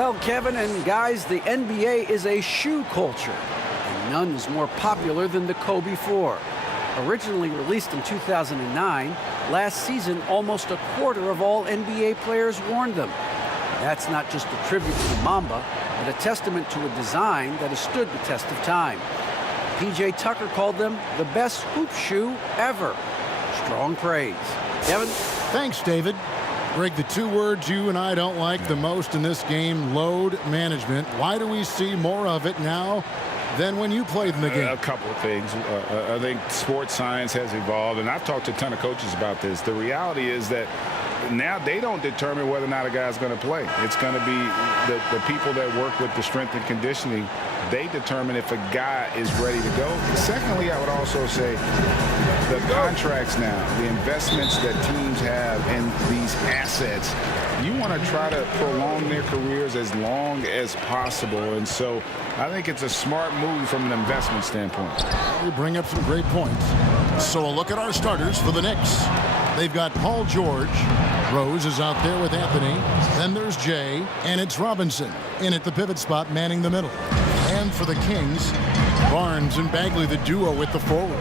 Well, Kevin and guys, the NBA is a shoe culture, and none is more popular than the Kobe 4. Originally released in 2009, last season almost a quarter of all NBA players worn them. That's not just a tribute to Mamba, but a testament to a design that has stood the test of time. P.J. Tucker called them the best hoop shoe ever. Strong praise. Kevin? Thanks, David. Greg, the two words you and I don't like the most in this game, load management. Why do we see more of it now than when you played in the game? A couple of things. I think sports science has evolved, and I've talked to a ton of coaches about this. The reality is that now they don't determine whether or not a guy's going to play. It's going to be the people that work with the strength and conditioning. They determine if a guy is ready to go. Secondly, I would also say the contracts now, the investments that teams have in these assets, you want to try to prolong their careers as long as possible. And so I think it's a smart move from an investment standpoint. You bring up some great points. So a look at our starters for the Knicks. They've got Paul George. Rose is out there with Anthony. Then there's Jay, and it's Robinson in at the pivot spot, manning the middle. And for the Kings, Barnes and Bagley, the duo with the forward.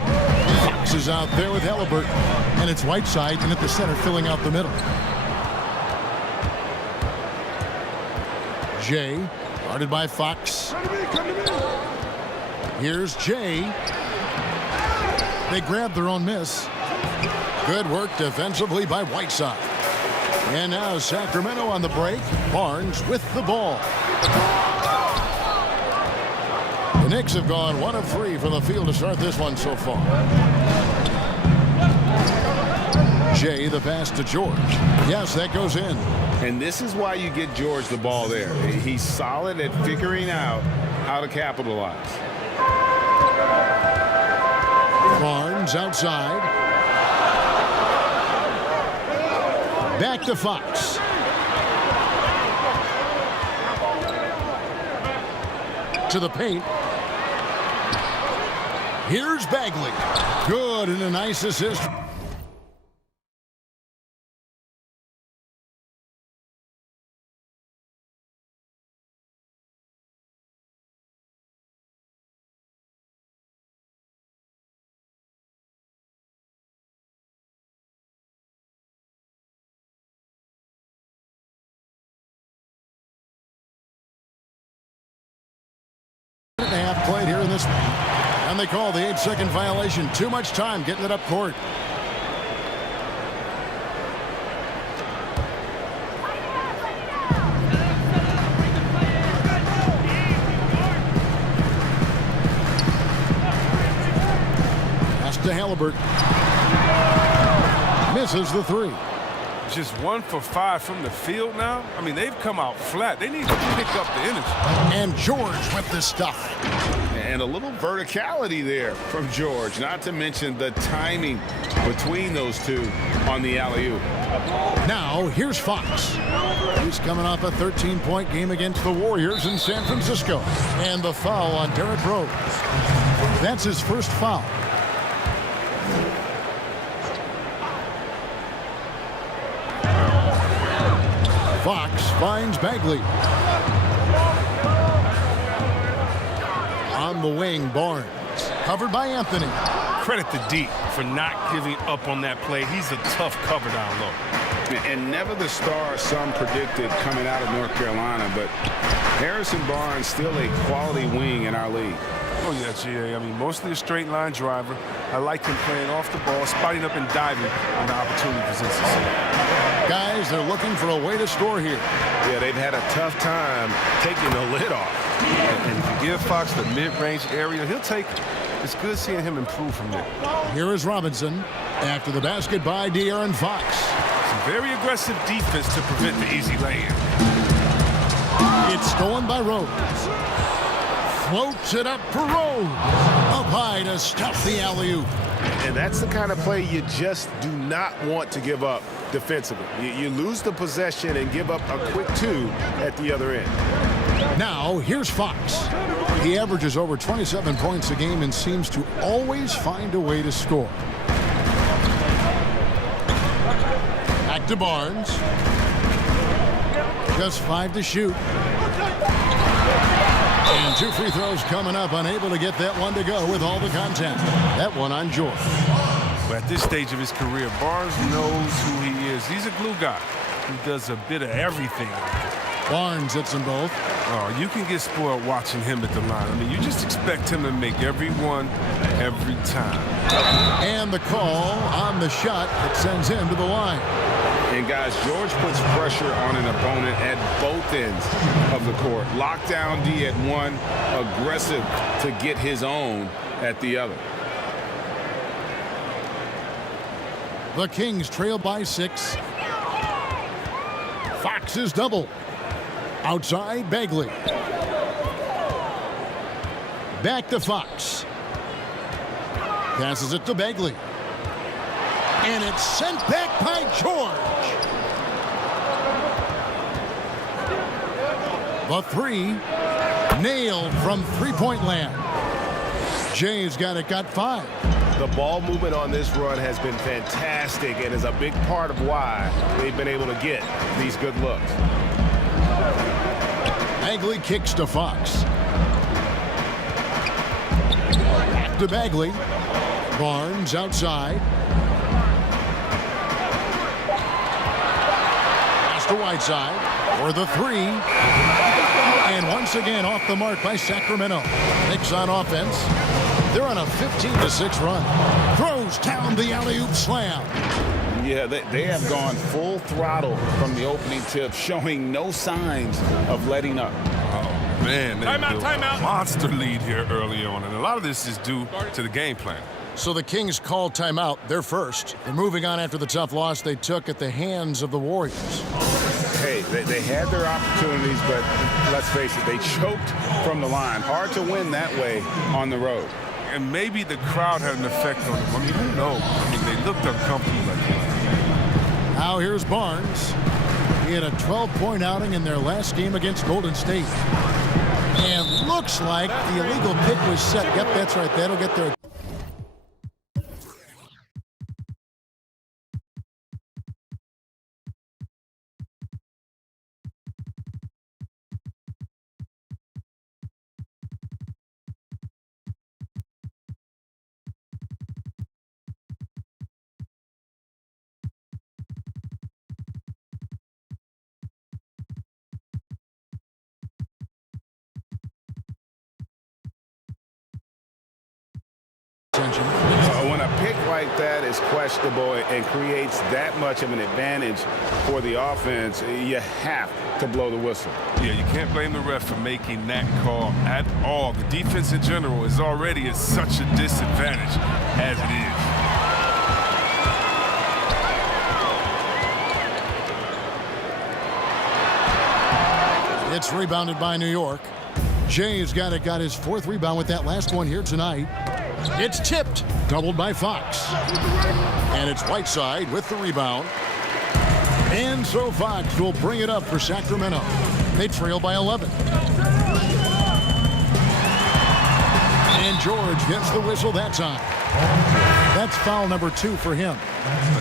Fox is out there with Halliburton, and it's Whiteside in at the center, filling out the middle. Jay, guarded by Fox. Here's Jay. They grab their own miss. Good work defensively by Whiteside. And now Sacramento on the break. Barnes with the ball. The Knicks have gone 1 of 3 from the field to start this one so far. Jay, the pass to George. Yes, that goes in. And this is why you get George the ball there. He's solid at figuring out how to capitalize. Barnes outside. Back to Fox. To the paint. Here's Bagley. Good, and a nice assist. Half played here in this one. And they call the 8-second violation. Too much time getting it up court. Pass to Halliburton. Misses the three. Just 1 for 5 from the field now. I mean, they've come out flat. They need to pick up the energy. And George with the stuff. And a little verticality there from George, not to mention the timing between those two on the alley-oop. Now, here's Fox. He's coming off a 13-point game against the Warriors in San Francisco. And the foul on Derrick Rose. That's his first foul. Fox finds Bagley. On the wing, Barnes. Covered by Anthony. Credit to D for not giving up on that play. He's a tough cover down low. And never the star some predicted coming out of North Carolina, but Harrison Barnes still a quality wing in our league. Oh, yeah, GA. I mean, mostly a straight line driver. I like him playing off the ball, spotting up and diving when the opportunity presents itself. Guys, they're looking for a way to score here. Yeah, they've had a tough time taking the lid off. And if you give Fox the mid-range area, he'll take it. It's good seeing him improve from there. Here is Robinson after the basket by De'Aaron Fox. Some very aggressive defense to prevent the easy lay-in. It's stolen by Rose. Floats it up for Rose. Up high to stuff the alley-oop. And that's the kind of play you just do not want to give up defensively. You lose the possession and give up a quick 2 at the other end. Now, here's Fox. He averages over 27 points a game and seems to always find a way to score. Back to Barnes. Just 5 to shoot. And 2 free throws coming up, unable to get that one to go with all the contact. That one on George. But at this stage of his career, Barnes knows who he is. He's a glue guy. He does a bit of everything. Barnes hits them both. Oh, you can get spoiled watching him at the line. I mean, you just expect him to make every one, every time. And the call on the shot that sends him to the line. And guys, George puts pressure on an opponent at both ends of the court. Lockdown D at one, aggressive to get his own at the other. The Kings trail by 6. Fox is double. Outside, Bagley. Back to Fox. Passes it to Bagley. And it's sent back by George. The 3 nailed from three-point land. Jay's got 5. The ball movement on this run has been fantastic and is a big part of why they've been able to get these good looks. Bagley kicks to Fox. Back to Bagley. Barnes outside. Pass to Whiteside for the 3. And once again off the mark by Sacramento. Knicks on offense. They're on a 15-6 run. Throws down the alley-oop slam. Yeah, they have gone full throttle from the opening tip, showing no signs of letting up. Oh, man. Timeout. Monster lead here early on. And a lot of this is due to the game plan. So the Kings call timeout. They're first. They're moving on after the tough loss they took at the hands of the Warriors. Hey, they had their opportunities, but let's face it, they choked from the line. Hard to win that way on the road. And maybe the crowd had an effect on them. I mean, who knows? I mean, they looked uncomfortable like that. Now here's Barnes. He had a 12-point outing in their last game against Golden State. And looks like the illegal pick was set. Yep, that's right. That'll get their... When a pick like that is questionable and creates that much of an advantage for the offense, you have to blow the whistle. Yeah, you can't blame the ref for making that call at all. The defense in general is already at such a disadvantage as it is. It's rebounded by New York. Jay's got his 4th rebound with that last one here tonight. It's tipped, doubled by Fox. And it's Whiteside with the rebound. And so Fox will bring it up for Sacramento. They trail by 11. And George gets the whistle that time. That's foul number 2 for him.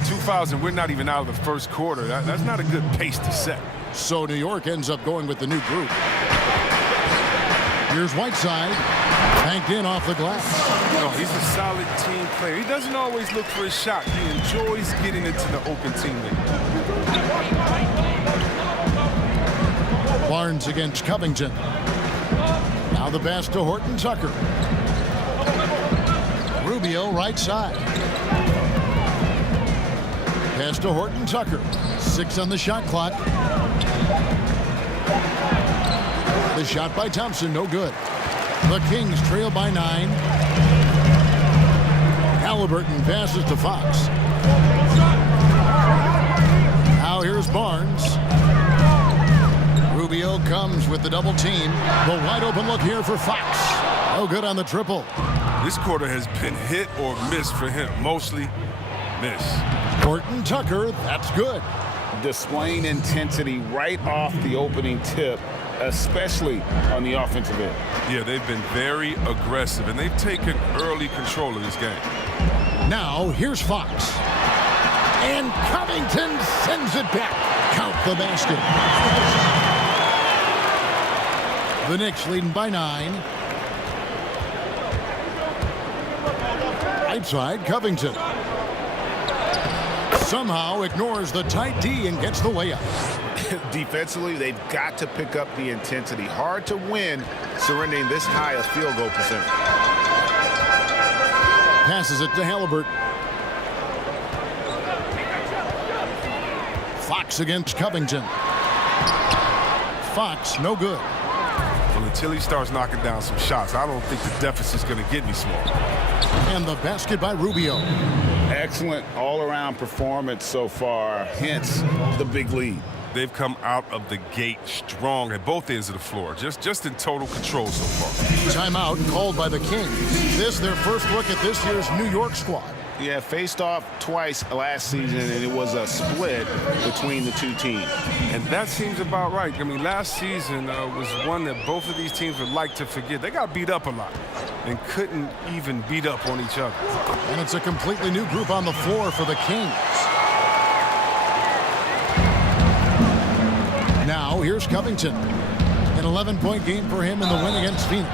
2 fouls and we're not even out of the first quarter. That's not a good pace to set. So New York ends up going with the new group. Here's Whiteside, banked in off the glass. No, he's a solid team player. He doesn't always look for his shot. He enjoys getting into the open teammate. Barnes against Covington. Now the pass to Horton Tucker. Rubio right side. Pass to Horton Tucker. 6 on the shot clock. The shot by Thompson, no good. The Kings trail by 9. Halliburton passes to Fox. Now here's Barnes. Rubio comes with the double team. The wide open look here for Fox. No good on the triple. This quarter has been hit or miss for him. Mostly miss. Horton Tucker, that's good. Displaying intensity right off the opening tip, especially on the offensive end. Yeah, they've been very aggressive, and they've taken early control of this game. Now, here's Fox. And Covington sends it back. Count the basket. The Knicks leading by 9. Right side, Covington. Somehow ignores the tight D and gets the layup. Defensively, they've got to pick up the intensity. Hard to win surrendering this high a field goal percentage. Passes it to Halliburton. Fox against Covington. Fox, no good. Well, until he starts knocking down some shots, I don't think the deficit's going to get any smaller. And the basket by Rubio. Excellent all-around performance so far, hence the big lead. They've come out of the gate strong at both ends of the floor, just in total control so far. Timeout called by the Kings. This their first look at this year's New York squad. Yeah, faced off twice last season, and it was a split between the two teams. And that seems about right. I mean, last season was one that both of these teams would like to forget. They got beat up a lot and couldn't even beat up on each other. And it's a completely new group on the floor for the Kings. Now, here's Covington. An 11-point game for him in the win against Phoenix.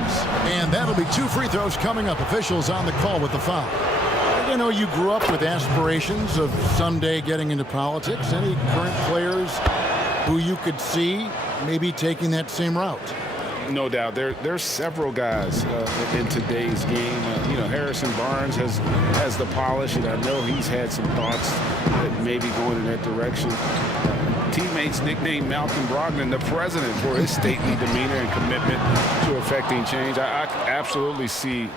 And that'll be 2 free throws coming up. Officials on the call with the foul. You know, you grew up with aspirations of someday getting into politics. Any current players who you could see maybe taking that same route? No doubt. There's several guys in today's game. You know, Harrison Barnes has the polish, and I know he's had some thoughts that maybe going in that direction. Teammates nicknamed Malcolm Brogdon the president for his stately demeanor and commitment to affecting change. I absolutely see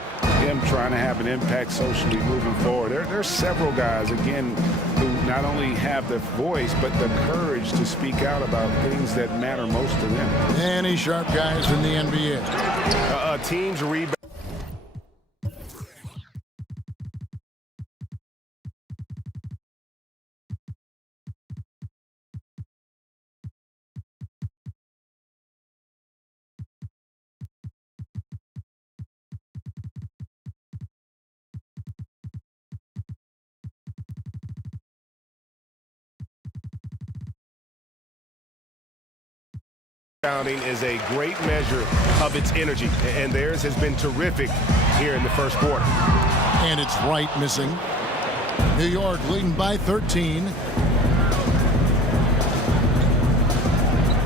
him trying to have an impact socially moving forward. There's several guys, again, who not only have the voice, but the courage to speak out about things that matter most to them. Any sharp guys in the NBA. Teams rebound. Rebounding is a great measure of its energy, and theirs has been terrific here in the first quarter. And it's Wright missing. New York leading by 13.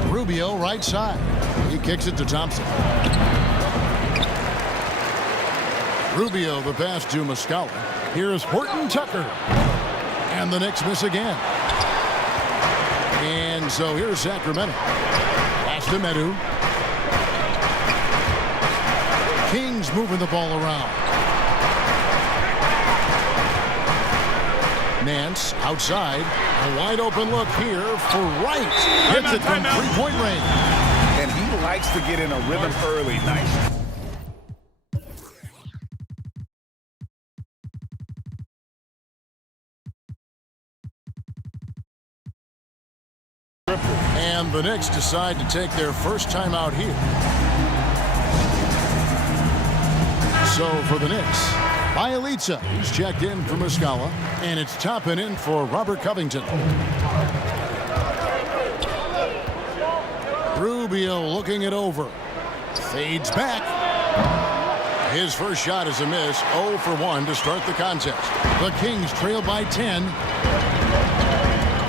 Rubio right side. He kicks it to Thompson. Rubio the pass to Muscala. Here's Horton Tucker. And the Knicks miss again. And so here's Sacramento. Pass to Medu. Kings moving the ball around. Nance outside. A wide open look here for Wright. Hits it from three-point range. And he likes to get in a rhythm early. Nice. And the Knicks decide to take their first time out here. So for the Knicks, Bielitsa, who's checked in for Muscala, and it's Toppin in for Robert Covington. Rubio looking it over. Fades back. His first shot is a miss. 0 for 1 to start the contest. The Kings trail by 10.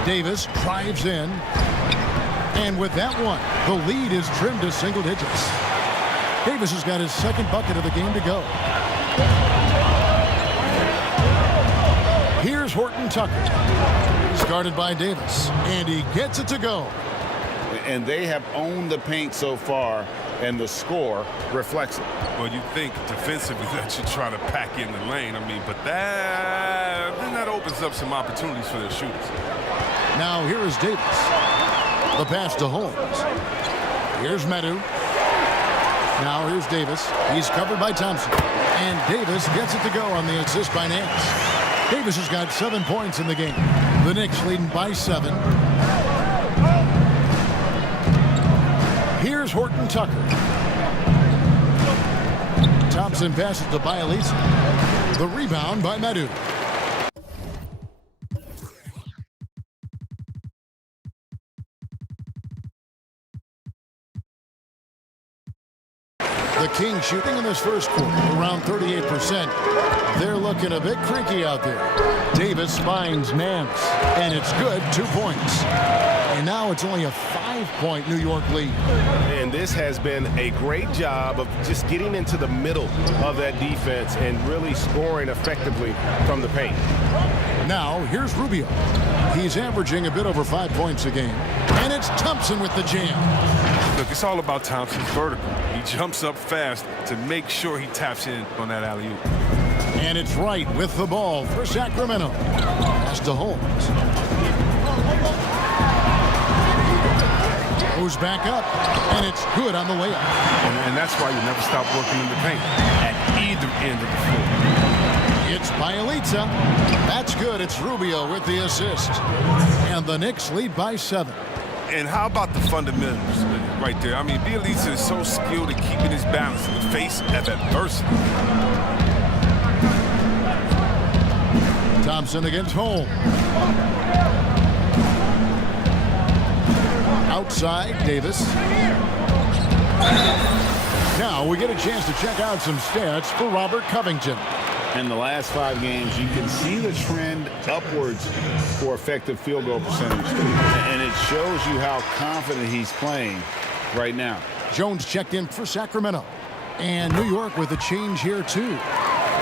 Davis drives in. And with that one, the lead is trimmed to single digits. Davis has got his second bucket of the game to go. Here's Horton Tucker. He's guarded by Davis. And he gets it to go. And they have owned the paint so far, and the score reflects it. Well, you think defensively that you try to pack in the lane. I mean, but that opens up some opportunities for their shooters. Now here is Davis. The pass to Holmes. Here's Medu. Now here's Davis. He's covered by Thompson. And Davis gets it to go on the assist by Nance. Davis has got 7 points in the game. The Knicks leading by 7. Here's Horton Tucker. Thompson passes to Bielitsa. The rebound by Medu. The Kings shooting in this first quarter around 38%. They're looking a bit creaky out there. Davis finds Nance, and it's good, 2 points. And now it's only a 5-point New York lead. And this has been a great job of just getting into the middle of that defense and really scoring effectively from the paint. Now, here's Rubio. He's averaging a bit over 5 points a game. And it's Thompson with the jam. Look, it's all about Thompson's vertical. He jumps up fast to make sure he taps in on that alley-oop. And it's Wright with the ball for Sacramento. Pass to Holmes. Goes back up, and it's good on the layup. And that's why you never stop working in the paint at either end of the floor. It's Bielitsa. That's good. It's Rubio with the assist. And the Knicks lead by 7. And how about the fundamentals right there? I mean, Bielitsa is so skilled at keeping his balance in the face of adversity. Thompson against Holmes. Outside, Davis. Now we get a chance to check out some stats for Robert Covington. In the last 5 games, you can see the trend upwards for effective field goal percentage. And it shows you how confident he's playing right now. Jones checked in for Sacramento. And New York with a change here, too.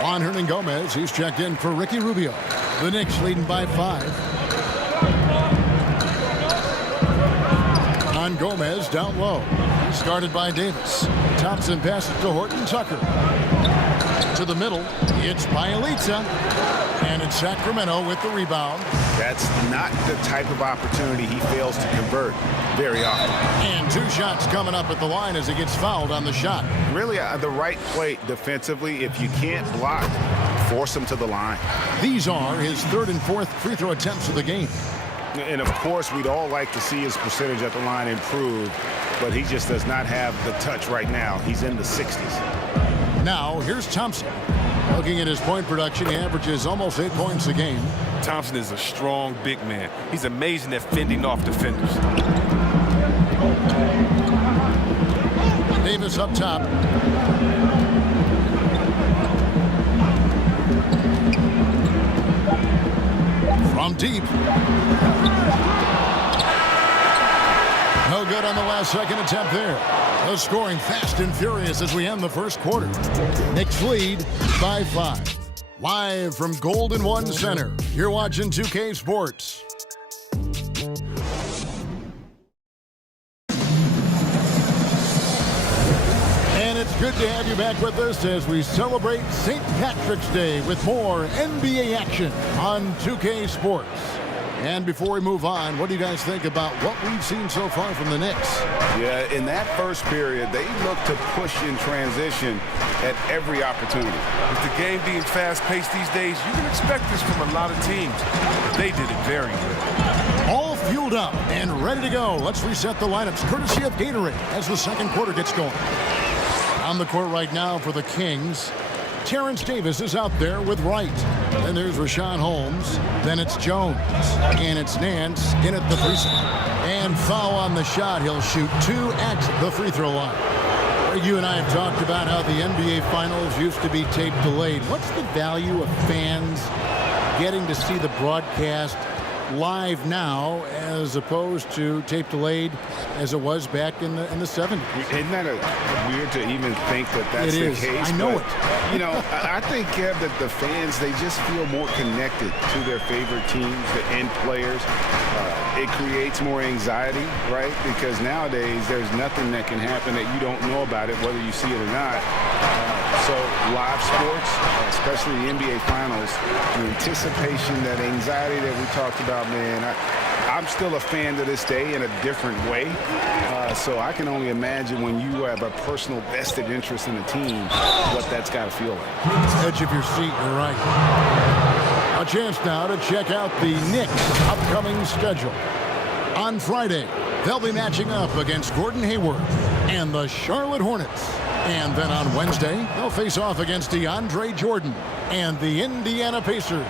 Juan Hernangomez, he's checked in for Ricky Rubio. The Knicks leading by 5. On Gomez down low. Started by Davis. Thompson passes to Horton Tucker. To the middle, it's Bielitsa. And it's Sacramento with the rebound. That's not the type of opportunity he fails to convert very often. And 2 shots coming up at the line as he gets fouled on the shot. Really the right play defensively. If you can't block, force him to the line. These are his 3rd and 4th free throw attempts of the game. And, of course, we'd all like to see his percentage at the line improve, but he just does not have the touch right now. He's in the 60s. Now, here's Thompson. Looking at his point production, he averages almost 8 points a game. Thompson is a strong big man. He's amazing at fending off defenders. Davis up top. From deep. No good on the last second attempt there. The scoring fast and furious as we end the first quarter. Knicks lead by 5. Live from Golden One Center, you're watching 2K Sports. And it's good to have you back with us as we celebrate St. Patrick's Day with more NBA action on 2K Sports. And before we move on, what do you guys think about what we've seen so far from the Knicks? Yeah, in that first period, they look to push in transition at every opportunity. With the game being fast-paced these days, you can expect this from a lot of teams. They did it very good. All fueled up and ready to go. Let's reset the lineups courtesy of Gatorade as the second quarter gets going. On the court right now for the Kings, Terrence Davis is out there with Wright. Then there's Rashawn Holmes. Then it's Jones. And it's Nance in at the free throw. And foul on the shot. He'll shoot 2 at the free throw line. You and I have talked about how the NBA Finals used to be tape delayed. What's the value of fans getting to see the broadcast live now as opposed to tape delayed as it was back in the 70s? Isn't that weird to even think that that's the case? I know it. You know, I think, Kev, that the fans, they just feel more connected to their favorite teams and players. It creates more anxiety, right? Because nowadays there's nothing that can happen that you don't know about it, whether you see it or not. So live sports, especially the NBA Finals, the anticipation, that anxiety that we talked about, man, I'm still a fan to this day in a different way. So I can only imagine when you have a personal vested interest in a team, what that's got to feel like. Edge of your seat, you're right. A chance now to check out the Knicks' upcoming schedule. On Friday, they'll be matching up against Gordon Hayward and the Charlotte Hornets. And then on Wednesday, they'll face off against DeAndre Jordan and the Indiana Pacers.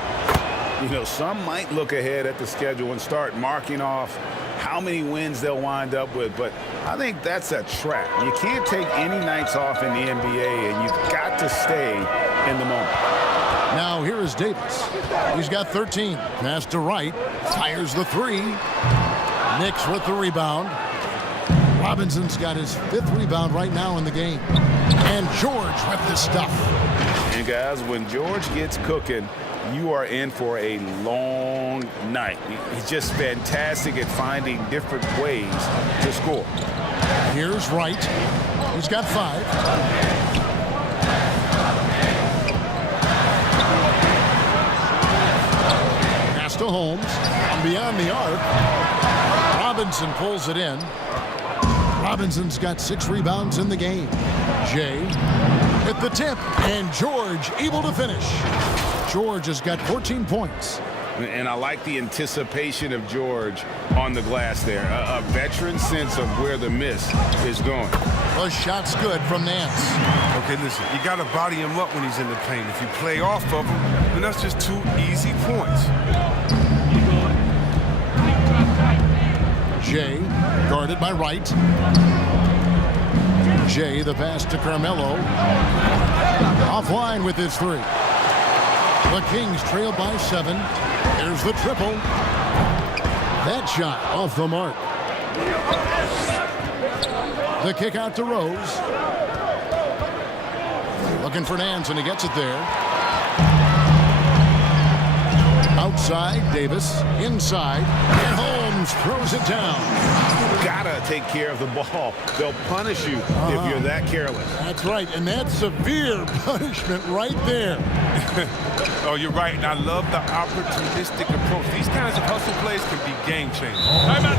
You know, some might look ahead at the schedule and start marking off how many wins they'll wind up with, but I think that's a trap. You can't take any nights off in the NBA, and you've got to stay in the moment. Now here is Davis. He's got 13. Pass to Wright. Fires the three. Knicks with the rebound. Robinson's got his 5th rebound right now in the game. And George with the stuff. And guys, when George gets cooking, you are in for a long night. He's just fantastic at finding different ways to score. Here's Wright. He's got 5. Pass to Holmes. Beyond the arc. Robinson pulls it in. Robinson's got 6 rebounds in the game. Jay at the tip, and George able to finish. George has got 14 points. And I like the anticipation of George on the glass there. A veteran sense of where the miss is going. The shot's good from Nance. Okay, listen, you got to body him up when he's in the paint. If you play off of him, then that's just 2 easy points. Jay guarded by Wright. Jay, the pass to Carmelo. Offline with his 3. The Kings trail by 7. There's the triple. That shot off the mark. The kick out to Rose. Looking for Nance, and he gets it there. Outside, Davis. Inside, and Holmes throws it down. Gotta take care of the ball. They'll punish you if you're that careless. That's right, and that's severe punishment right there. Oh, you're right, and I love the opportunistic approach. These kinds of hustle plays can be game changers.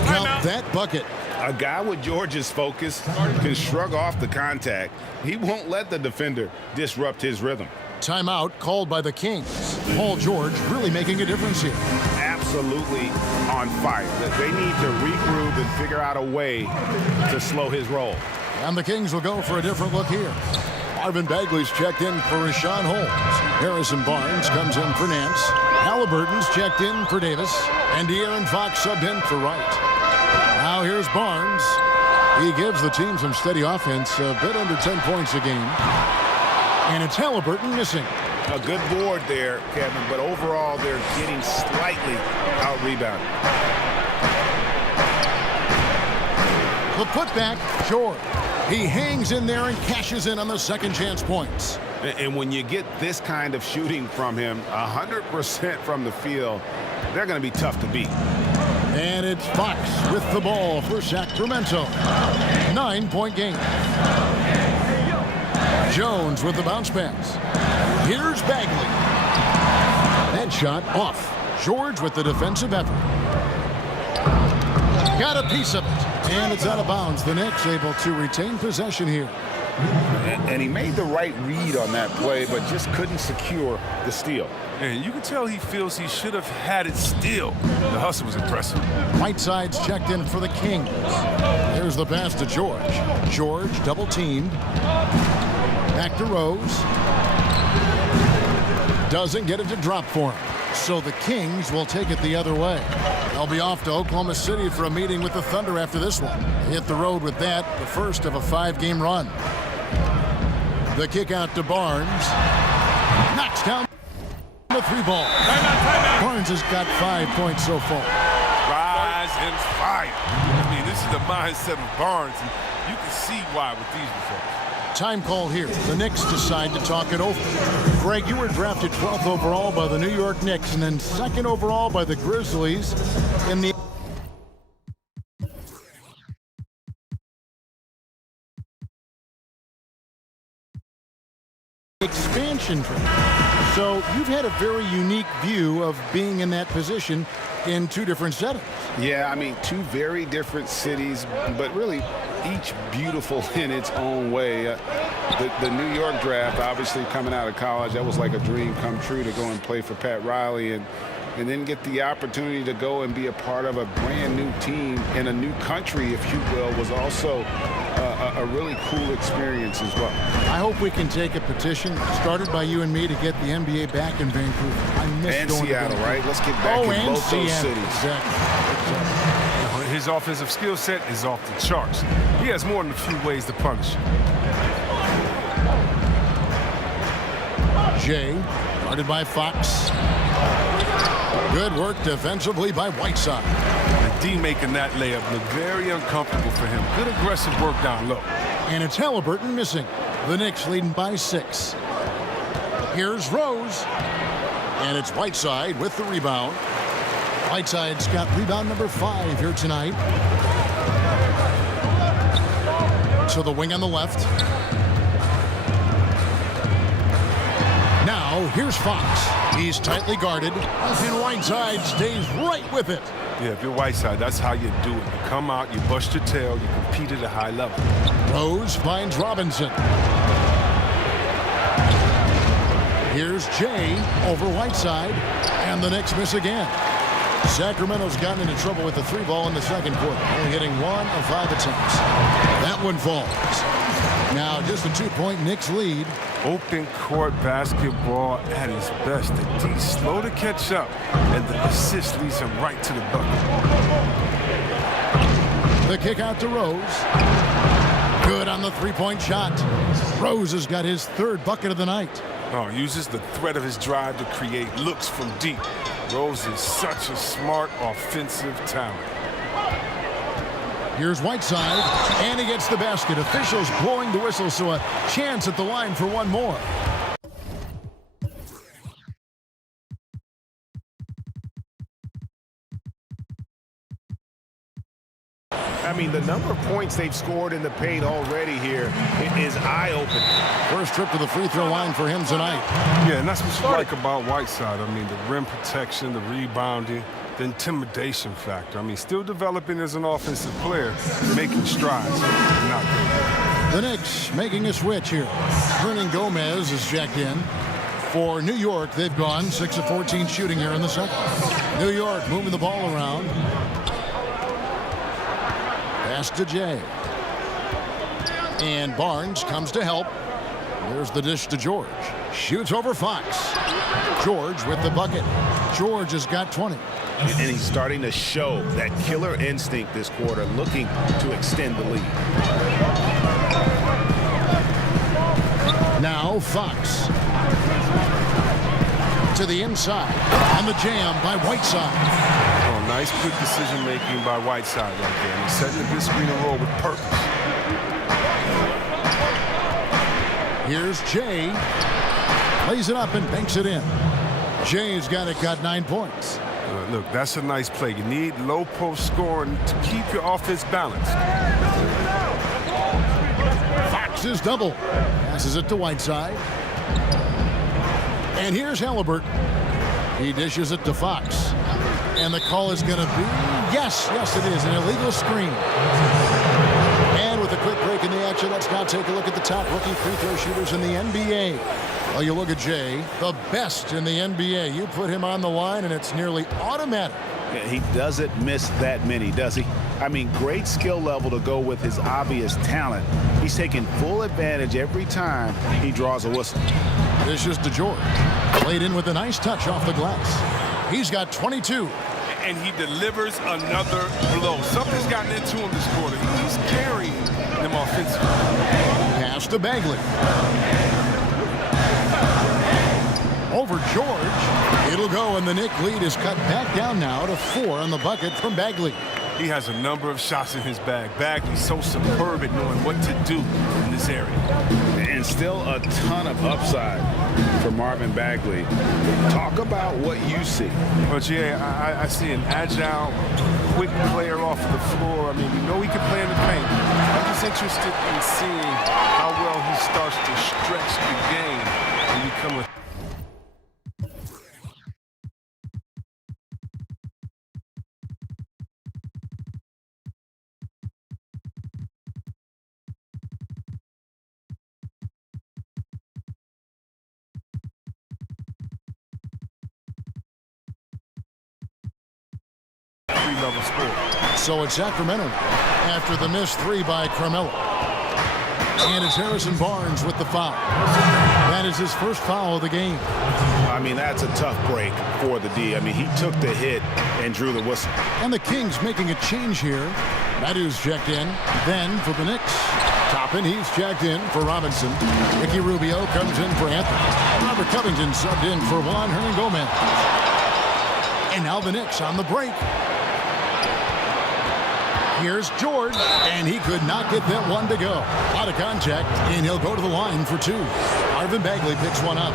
Count that bucket. A guy with George's focus can shrug off the contact. He won't let the defender disrupt his rhythm. Timeout called by the Kings. Paul George really making a difference here. Absolutely on fire. They need to regroup and figure out a way to slow his roll. And the Kings will go for a different look here. Marvin Bagley's checked in for Rashawn Holmes. Harrison Barnes comes in for Nance. Halliburton's checked in for Davis. And De'Aaron Fox subbed in for Wright. Now here's Barnes. He gives the team some steady offense, a bit under 10 points a game. And it's Halliburton missing. A good board there, Kevin, but overall they're getting slightly out-rebounded. The putback, George. He hangs in there and cashes in on the second chance points. And when you get this kind of shooting from him, 100% from the field, they're going to be tough to beat. And it's Fox with the ball for Sacramento. 9-point game. Jones with the bounce pass. Here's Bagley. That shot off. George with the defensive effort. Got a piece of it. And it's out of bounds. The Knicks able to retain possession here. And he made the right read on that play, but just couldn't secure the steal. And you can tell he feels he should have had it still. The hustle was impressive. Whiteside's checked in for the Kings. There's the pass to George. George double teamed. Back to Rose. Doesn't get it to drop for him. So the Kings will take it the other way. They'll be off to Oklahoma City for a meeting with the Thunder after this one. They hit the road with that, the first of a 5-game run. The kick out to Barnes. Knocks down the 3-ball. Barnes has got 5 points so far. Rise and fire. I mean, this is the mindset of Barnes, and you can see why with these results. Time call here. The Knicks decide to talk it over. Greg, you were drafted 12th overall by the New York Knicks and then 2nd overall by the Grizzlies in the expansion draft. So you've had a very unique view of being in that position in 2 different settings. Yeah, I mean, 2 very different cities, but really each beautiful in its own way. The New York draft, obviously coming out of college, that was like a dream come true to go and play for Pat Riley and then get the opportunity to go and be a part of a brand new team in a new country, if you will, was also a really cool experience as well. I hope we can take a petition started by you and me to get the NBA back in Vancouver. I miss and going Seattle, to right? Let's get back in both those cities. Exactly. his offensive skill set is off the charts. He has more than a few ways to punish. Jay, guarded by Fox. Good work defensively by Whiteside. The D making that layup look very uncomfortable for him. Good aggressive work down low. And it's Halliburton missing. The Knicks leading by 6. Here's Rose. And it's Whiteside with the rebound. Whiteside's got rebound number 5 here tonight. To the wing on the left. Now here's Fox. He's tightly guarded, and Whiteside stays right with it. Yeah, if you're Whiteside, that's how you do it. You come out, you bust your tail, you compete at a high level. Rose finds Robinson. Here's Jay over Whiteside, and the Knicks miss again. Sacramento's gotten into trouble with the 3 ball in the second quarter, only hitting 1 of 5 attempts. That one falls. Now just a 2-point Knicks lead. Open court basketball at his best. The D slow to catch up, and the assist leads him right to the bucket. The kick out to Rose. Good on the 3-point shot. Rose has got his 3rd bucket of the night. Oh, uses the threat of his drive to create looks from deep. Rose is such a smart offensive talent. Here's Whiteside, and he gets the basket. Officials blowing the whistle, so a chance at the line for one more. I mean, the number of points they've scored in the paint already here is eye-opening. First trip to the free throw line for him tonight. Yeah, and that's what you like about Whiteside. I mean, the rim protection, the rebounding, the intimidation factor. I mean, still developing as an offensive player, making strides. Not good. The Knicks making a switch here. Hernan Gomez is checked in. For New York, they've gone 6 of 14 shooting here in the second. New York moving the ball around. Pass to Jay. And Barnes comes to help. There's the dish to George. Shoots over Fox. George with the bucket. George has got 20. And he's starting to show that killer instinct this quarter, looking to extend the lead. Now Fox. To the inside. On the jam by Whiteside. Oh, nice quick decision making by Whiteside right there. And he's setting a good screen and roll with purpose. Here's Jay. Lays it up and banks it in. Jay's got 9 points. Look, that's a nice play. You need low post scoring to keep your offense balanced. Fox is double. Passes it to Whiteside. And here's Halliburton. He dishes it to Fox. And the call is going to be, yes, it is, an illegal screen. And with a quick break in the action, let's now take a look at the top rookie free throw shooters in the NBA. Well, you look at Jay, the best in the NBA. You put him on the line, and it's nearly automatic. Yeah, he doesn't miss that many, does he? I mean, great skill level to go with his obvious talent. He's taking full advantage every time he draws a whistle. This is to George. Played in with a nice touch off the glass. He's got 22. And he delivers another blow. Something's gotten into him this quarter. He's carrying them offensively. Pass to Bagley. Over George. It'll go, and the Knick lead is cut back down now to 4 on the bucket from Bagley. He has a number of shots in his bag. Bagley's so superb at knowing what to do in this area. And still a ton of upside for Marvin Bagley. Talk about what you see. But yeah, I see an agile, quick player off the floor. I mean, we know he can play in the paint. I'm just interested in seeing how well he starts to stretch the game and become a level score. So it's Sacramento after the missed 3 by Carmelo. And it's Harrison Barnes with the foul. That is his first foul of the game. I mean, that's a tough break for the D. I mean, he took the hit and drew the whistle. And the Kings making a change here. Madu's checked in. Then for the Knicks, Toppin, he's checked in for Robinson. Ricky Rubio comes in for Anthony. Robert Covington subbed in for Juan Hernan-Gomez. And now the Knicks on the break. Here's George, and he could not get that one to go. Out of contact, and he'll go to the line for two. Marvin Bagley picks one up.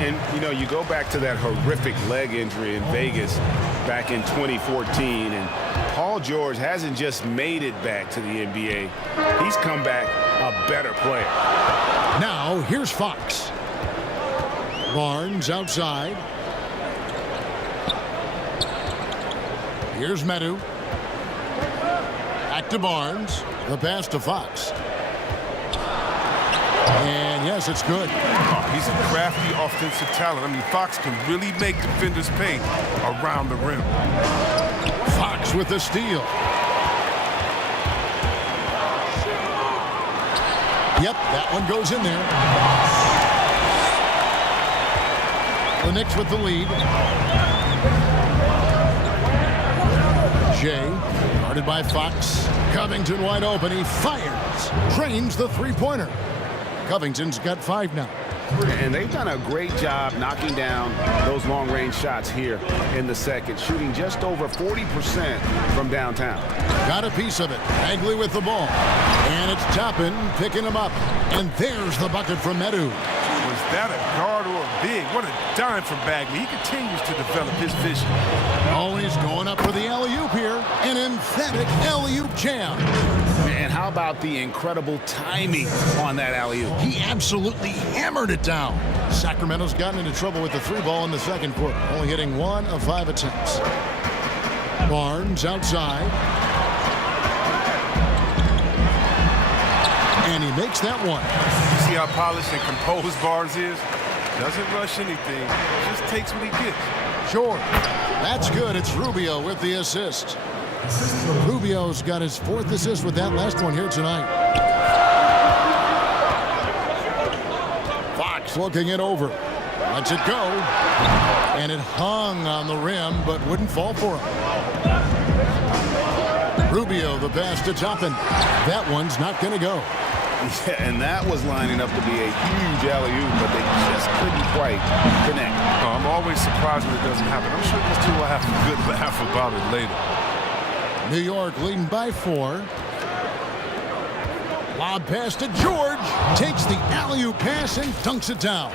And, you know, you go back to that horrific leg injury in Vegas back in 2014, and Paul George hasn't just made it back to the NBA. He's come back a better player. Now, here's Fox. Barnes outside. Here's Medu. Back to Barnes. The pass to Fox. And yes, it's good. Oh, he's a crafty offensive talent. I mean, Fox can really make defenders pay around the rim. Fox with the steal. Yep, that one goes in there. The Knicks with the lead. Jay, guarded by Fox. Covington wide open. He fires. Drains the three-pointer. Covington's got 5 now. And they've done a great job knocking down those long-range shots here in the second, shooting just over 40% from downtown. Got a piece of it. Bagley with the ball. And it's Toppin picking him up. And there's the bucket from Medu. Was that a guard or a big? What a dime from Bagley. He continues to develop his vision. Always going up for the alley-oop here. An emphatic alley-oop jam. And how about the incredible timing on that alley-oop? He absolutely hammered it down. Sacramento's gotten into trouble with the 3-ball in the second quarter, only hitting 1 of 5 attempts. Barnes outside. And he makes that one. You see how polished and composed Barnes is? Doesn't rush anything. Just takes what he gets. George. That's good. It's Rubio with the assist. Rubio's got his 4th assist with that last one here tonight. Fox looking it over. Lets it go. And it hung on the rim, but wouldn't fall for him. Rubio, the pass to Toppin. That one's not going to go. Yeah, and that was lining up to be a huge alley-oop, but they just couldn't quite connect. Oh, I'm always surprised when it doesn't happen. I'm sure these two will have a good laugh about it later. New York leading by 4. Lob pass to George. Takes the alley-oop pass and dunks it down.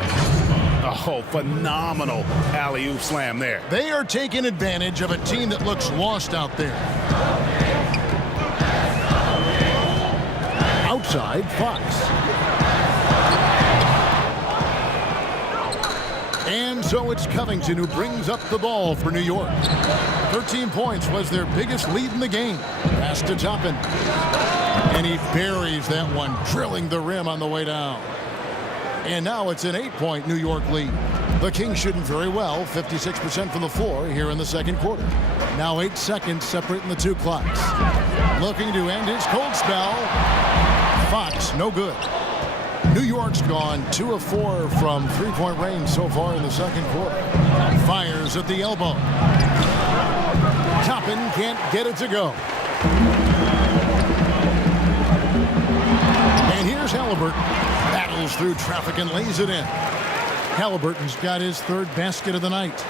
Oh, phenomenal alley-oop slam there. They are taking advantage of a team that looks lost out there. Outside, Fox. And so it's Covington who brings up the ball for New York. 13 points was their biggest lead in the game. Pass to Toppin. And he buries that one, drilling the rim on the way down. And now it's an 8-point New York lead. The Kings shooting very well, 56% from the floor here in the second quarter. Now 8 seconds separating the two clocks. Looking to end his cold spell. Fox, no good. New York's gone 2 of 4 from 3-point range so far in the second quarter. Fires at the elbow. Toppin can't get it to go. And here's Halliburton. Battles through traffic and lays it in. Halliburton's got his 3rd basket of the night.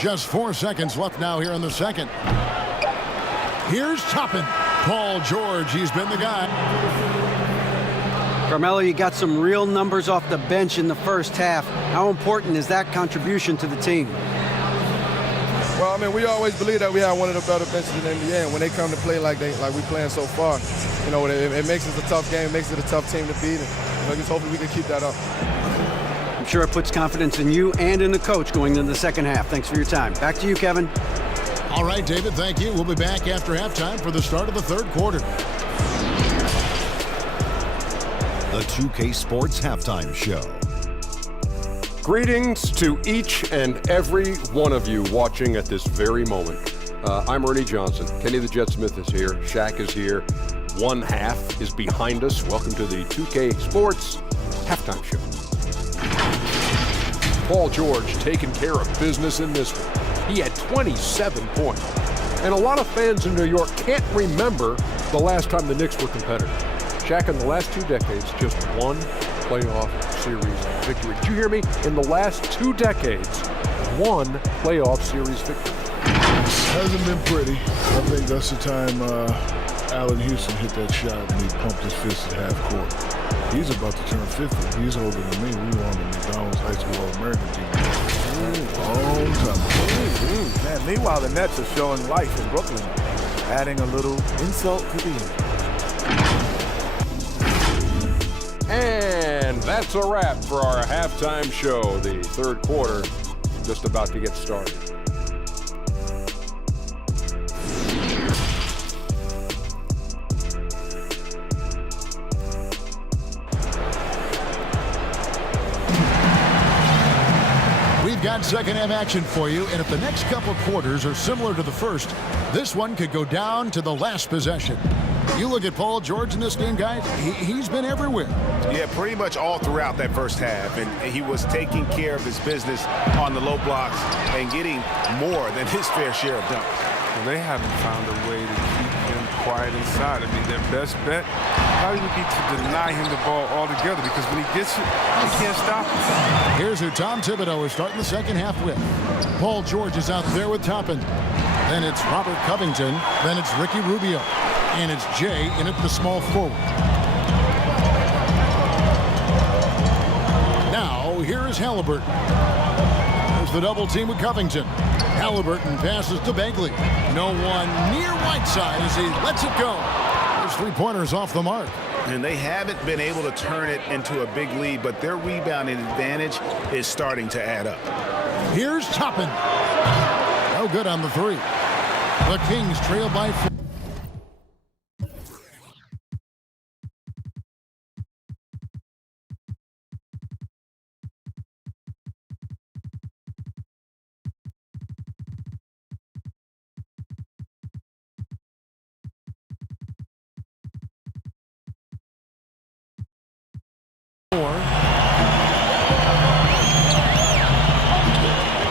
Just 4 seconds left now here in the second. Here's Toppin. Paul George, he's been the guy. Carmelo, you got some real numbers off the bench in the first half. How important is that contribution to the team? Well, I mean, we always believe that we have one of the better benches in the NBA, and when they come to play like we playing so far, you know, it makes it a tough game, it makes it a tough team to beat, and you know, just hopefully we can keep that up. I'm sure it puts confidence in you and in the coach going into the second half. Thanks for your time. Back to you, Kevin. All right, David, thank you. We'll be back after halftime for the start of the third quarter. The 2K Sports Halftime Show. Greetings to each and every one of you watching at this very moment. I'm Ernie Johnson. Kenny the Jet Smith is here. Shaq is here. One half is behind us. Welcome to the 2K Sports halftime show. Paul George taking care of business in this one. He had 27 points. And a lot of fans in New York can't remember the last time the Knicks were competitive. Shaq, in the last 2 decades, just one playoff series victory. Did you hear me? In the last 2 decades, one playoff series victory. Hasn't been pretty. I think that's the time Allen Houston hit that shot and he pumped his fist at half court. He's about to turn 50. He's older than me. We were on the McDonald's High School All-American team. Long time ago. Man, meanwhile, the Nets are showing life in Brooklyn, adding a little insult to the end. And that's a wrap for our halftime show. The third quarter just about to get started. We've got second half action for you, and if the next couple quarters are similar to the first, this one could go down to the last possession. You look at Paul George in this game, guys, he's been everywhere. Yeah, pretty much all throughout that first half, and he was taking care of his business on the low blocks and getting more than his fair share of dunks. Well, they haven't found a way to keep him quiet inside. I mean, their best bet probably would be to deny him the ball altogether, because when he gets it, he can't stop him. Here's who Tom Thibodeau is starting the second half with. Paul George is out there with Toppin. Then it's Robert Covington. Then it's Ricky Rubio. And it's Jay in at the small forward. Now, here is Halliburton. There's the double team with Covington. Halliburton passes to Bagley. No one near Whiteside as he lets it go. His three-pointers off the mark. And they haven't been able to turn it into a big lead, but their rebounding advantage is starting to add up. Here's Toppin. No good on the three. The Kings trail by 4.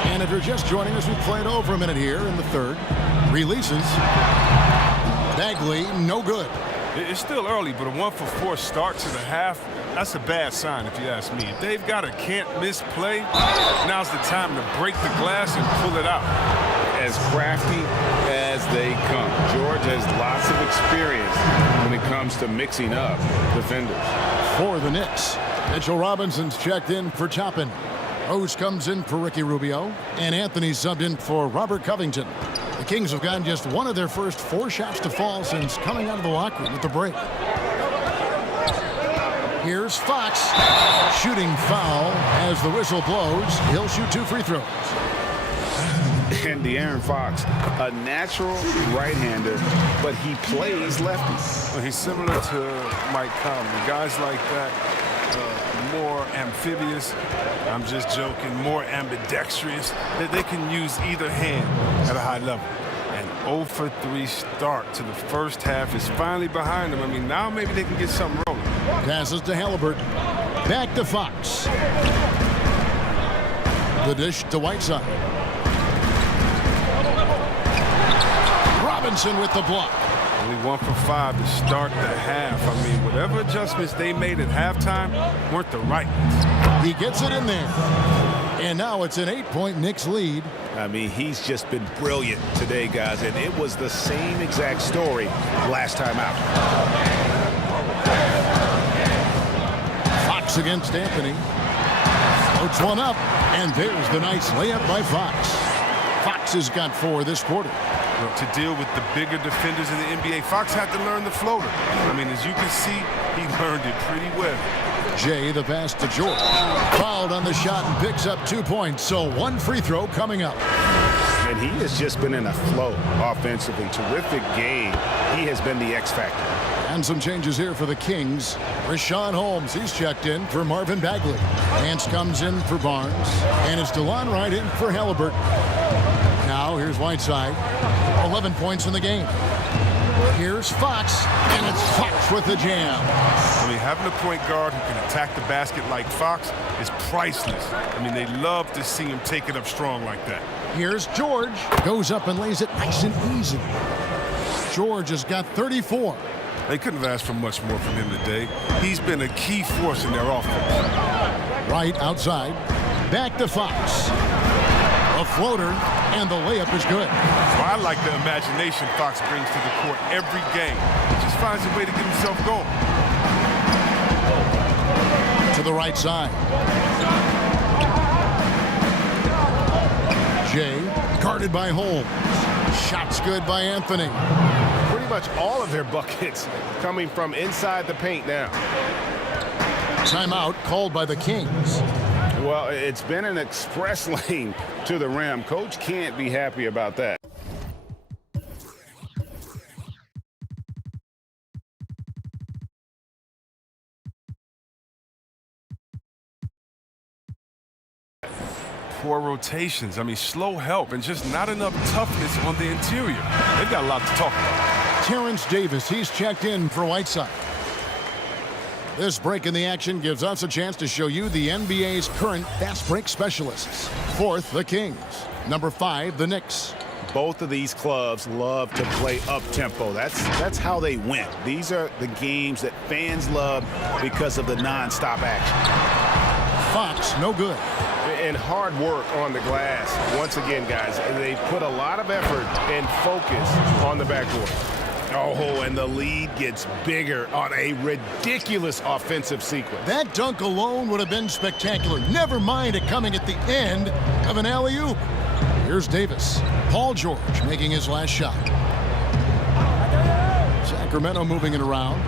And if you're just joining us, we play it over a minute here in the third. Releases. Bagley, no good. It's still early, but a 1-for-4 start to the half, that's a bad sign if you ask me. If they've got a can't-miss play, now's the time to break the glass and pull it out. As crafty as they come. George has lots of experience when it comes to mixing up defenders. For the Knicks, Mitchell Robinson's checked in for Toppin. Rose comes in for Ricky Rubio, and Anthony subbed in for Robert Covington. The Kings have gotten just one of their first 4 shots to fall since coming out of the locker room at the break. Here's Fox. Shooting foul as the whistle blows. He'll shoot 2 free throws. And De'Aaron Fox, a natural right-hander, but he plays lefty. Well, he's similar to Mike Conley. Guys like that, more amphibious, I'm just joking, more ambidextrous, that they can use either hand at a high level. An 0-for-3 start to the first half is finally behind them. I mean, now maybe they can get something rolling. Passes to Halliburton. Back to Fox. The dish to Whiteside. Robinson with the block. Only 1 for 5 to start the half. I mean, whatever adjustments they made at halftime weren't the right ones. He gets it in there. And now it's an 8-point Knicks lead. I mean, he's just been brilliant today, guys, and it was the same exact story last time out. Fox against Anthony. Floats one up, and there's the nice layup by Fox. Fox has got 4 this quarter. To deal with the bigger defenders in the NBA, Fox had to learn the floater. I mean, as you can see, he learned it pretty well. Jay, the pass to George. Fouled on the shot and picks up 2 points, so 1 free throw coming up. And he has just been in a flow offensively. Terrific game. He has been the X factor. And some changes here for the Kings. Rashawn Holmes, he's checked in for Marvin Bagley. Hance comes in for Barnes. And it's DeLon Wright in for Halliburton. Now here's Whiteside. 11 points in the game. Here's Fox, and it's Fox with the jam. I mean, having a point guard who can attack the basket like Fox is priceless. I mean, they love to see him take it up strong like that. Here's George. Goes up and lays it nice and easy. George has got 34. They couldn't have asked for much more from him today. He's been a key force in their offense. Right outside. Back to Fox. A floater, and the layup is good. Well, I like the imagination Fox brings to the court every game. He just finds a way to get himself going. To the right side. Jay, guarded by Holmes. Shots good by Anthony. Pretty much all of their buckets coming from inside the paint now. Timeout called by the Kings. Well, it's been an express lane to the rim. Coach can't be happy about that. Poor rotations. I mean, slow help and just not enough toughness on the interior. They've got a lot to talk about. Terrence Davis, he's checked in for Whiteside. This break in the action gives us a chance to show you the NBA's current fast break specialists. Fourth, the Kings. Number 5, the Knicks. Both of these clubs love to play up-tempo. That's how they win. These are the games that fans love because of the non-stop action. Fox, no good. And hard work on the glass. Once again, guys, they put a lot of effort and focus on the backboard. Oh, and the lead gets bigger on a ridiculous offensive sequence. That dunk alone would have been spectacular. Never mind it coming at the end of an alley-oop. Here's Davis. Paul George making his last shot. Sacramento moving it around.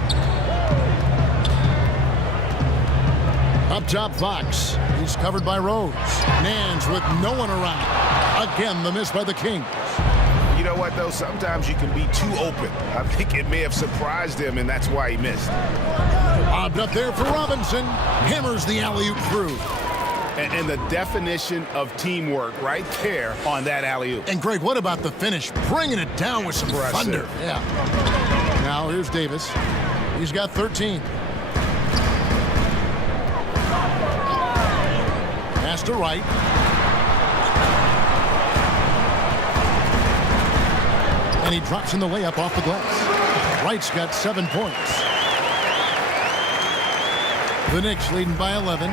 Up top, Fox. He's covered by Rose. Nance with no one around. Again, the miss by the Kings. You know what, though? Sometimes you can be too open. I think it may have surprised him, and that's why he missed. Lobbed up there for Robinson. Hammers the alley-oop through. And the definition of teamwork right there on that alley-oop. And, Greg, what about the finish? Bringing it down with some thunder. Yeah. Now, here's Davis. He's got 13. Pass to Wright. And he drops in the layup off the glass. Wright's got 7 points. The Knicks leading by 11.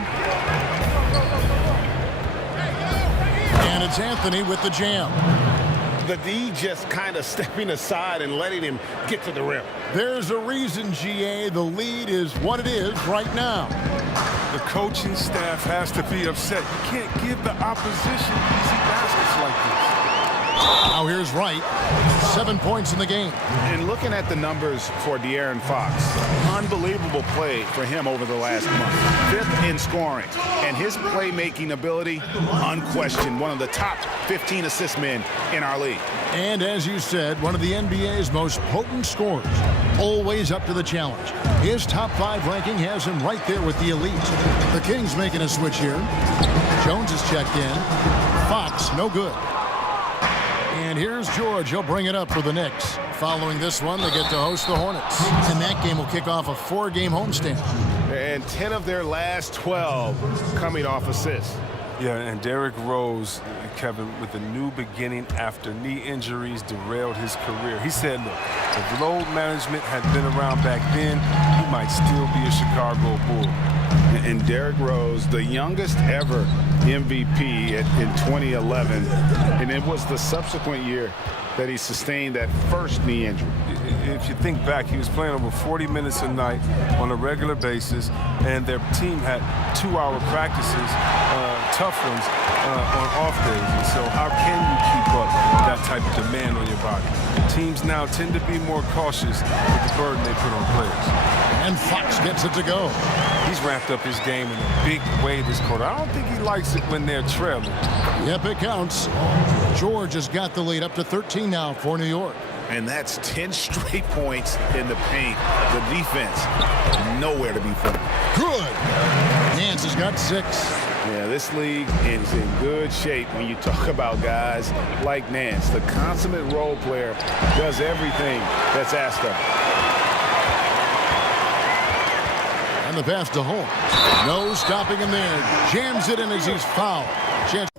And it's Anthony with the jam. The D just kind of stepping aside and letting him get to the rim. There's a reason, GA, the lead is what it is right now. The coaching staff has to be upset. You can't give the opposition easy baskets like this. Now here's Wright. 7 points in the game. And looking at the numbers for De'Aaron Fox, unbelievable play for him over the last month. 5th in scoring. And his playmaking ability, unquestioned, one of the top 15 assist men in our league. And as you said, one of the NBA's most potent scorers. Always up to the challenge. His top 5 ranking has him right there with the elite. The Kings making a switch here. Jones is checked in. Fox, no good. And here's George. He'll bring it up for the Knicks. Following this one, they get to host the Hornets. And that game will kick off a 4-game homestand. And 10 of their last 12 coming off assists. Yeah, and Derrick Rose, Kevin, with a new beginning after knee injuries derailed his career. He said, look, if load management had been around back then, he might still be a Chicago Bull. And Derrick Rose, the youngest ever MVP in 2011, and it was the subsequent year that he sustained that first knee injury. If you think back, he was playing over 40 minutes a night on a regular basis, and their team had 2-hour practices, tough ones, on off days. And so how can you keep up that type of demand on your body? Teams now tend to be more cautious with the burden they put on players. And Fox gets it to go. He's ramped up his game in a big way this quarter. I don't think he likes it when they're trailing. Yep, it counts. George has got the lead up to 13 now for New York. And that's 10 straight points in the paint. The defense, nowhere to be found. Good. Nance has got 6. Yeah, this league is in good shape when you talk about guys like Nance. The consummate role player does everything that's asked of him. And the pass to Holmes. No stopping him there. Jams it in as he's fouled. Chance.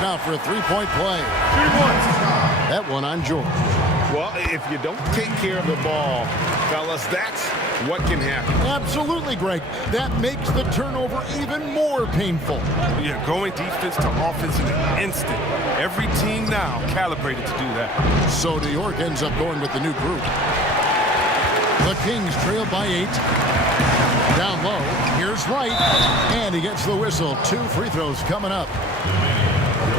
Now for a three-point play. That one on George. Well, if you don't take care of the ball, fellas, that's what can happen. Absolutely, Greg. That makes the turnover even more painful. Yeah, going defense to offense in an instant. Every team now calibrated to do that. So New York ends up going with the new group. The Kings trail by 8. Down low, here's Wright, and he gets the whistle. 2 free throws coming up.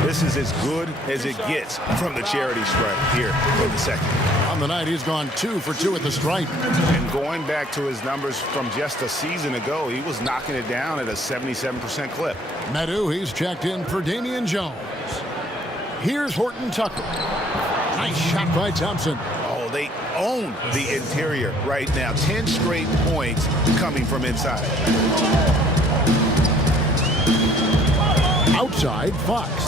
This is as good as it gets from the charity stripe here in the second. On the night, he's gone 2 for 2 at the stripe. And going back to his numbers from just a season ago, he was knocking it down at a 77% clip. Meadow, he's checked in for Damian Jones. Here's Horton Tucker. Nice shot by Thompson. Oh, they own the interior right now. 10 straight points coming from inside. Outside, Fox.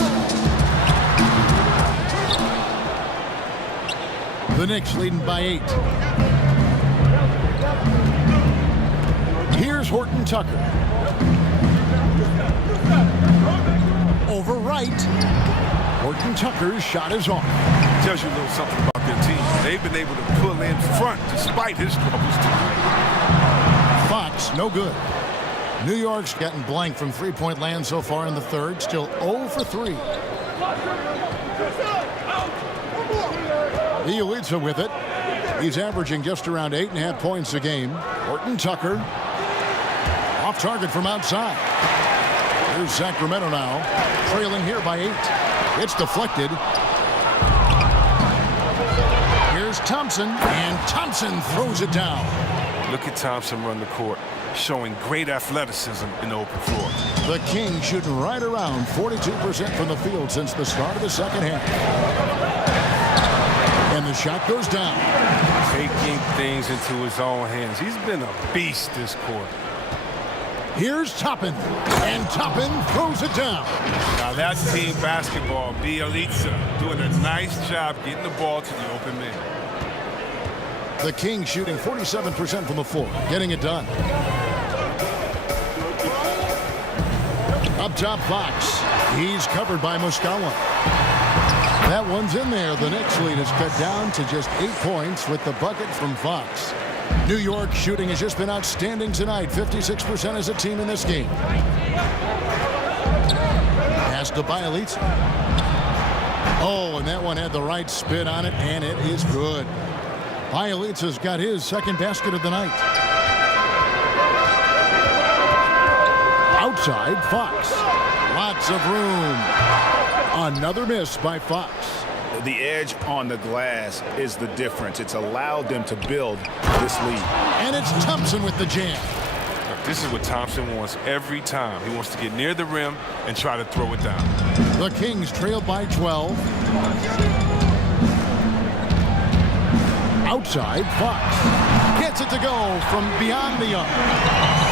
The Knicks leading by 8. Here's Horton Tucker. Over Wright. Horton Tucker's shot is off. Tells you a little something about their team. They've been able to pull in front despite his struggles tonight. Fox, no good. New York's gotten blank from three-point land so far in the third. Still 0 for 3. Bielitsa with it. He's averaging just around 8.5 points a game. Horton Tucker. Off target from outside. Here's Sacramento now. Trailing here by 8. It's deflected. Here's Thompson. And Thompson throws it down. Look at Thompson run the court, showing great athleticism in the open floor. The Kings shooting right around 42% from the field since the start of the second half. And the shot goes down. Taking things into his own hands. He's been a beast this quarter. Here's Toppin. And Toppin throws it down. Now that's team basketball. Bielitsa doing a nice job getting the ball to the open man. The Kings shooting 47% from the floor, getting it done. Up top, Fox. He's covered by Mustafa-Thomas. That one's in there. The Knicks lead is cut down to just 8 points with the bucket from Fox. New York shooting has just been outstanding tonight. 56% as a team in this game. Pass to Bielitsa. Oh, and that one had the right spin on it, and it is good. Bielitsa's got his second basket of the night. Outside, Fox. Lots of room. Another miss by Fox. The edge on the glass is the difference. It's allowed them to build this lead. And it's Thompson with the jam. This is what Thompson wants every time. He wants to get near the rim and try to throw it down. The Kings trail by 12. Outside, Fox gets it to go from beyond the arc.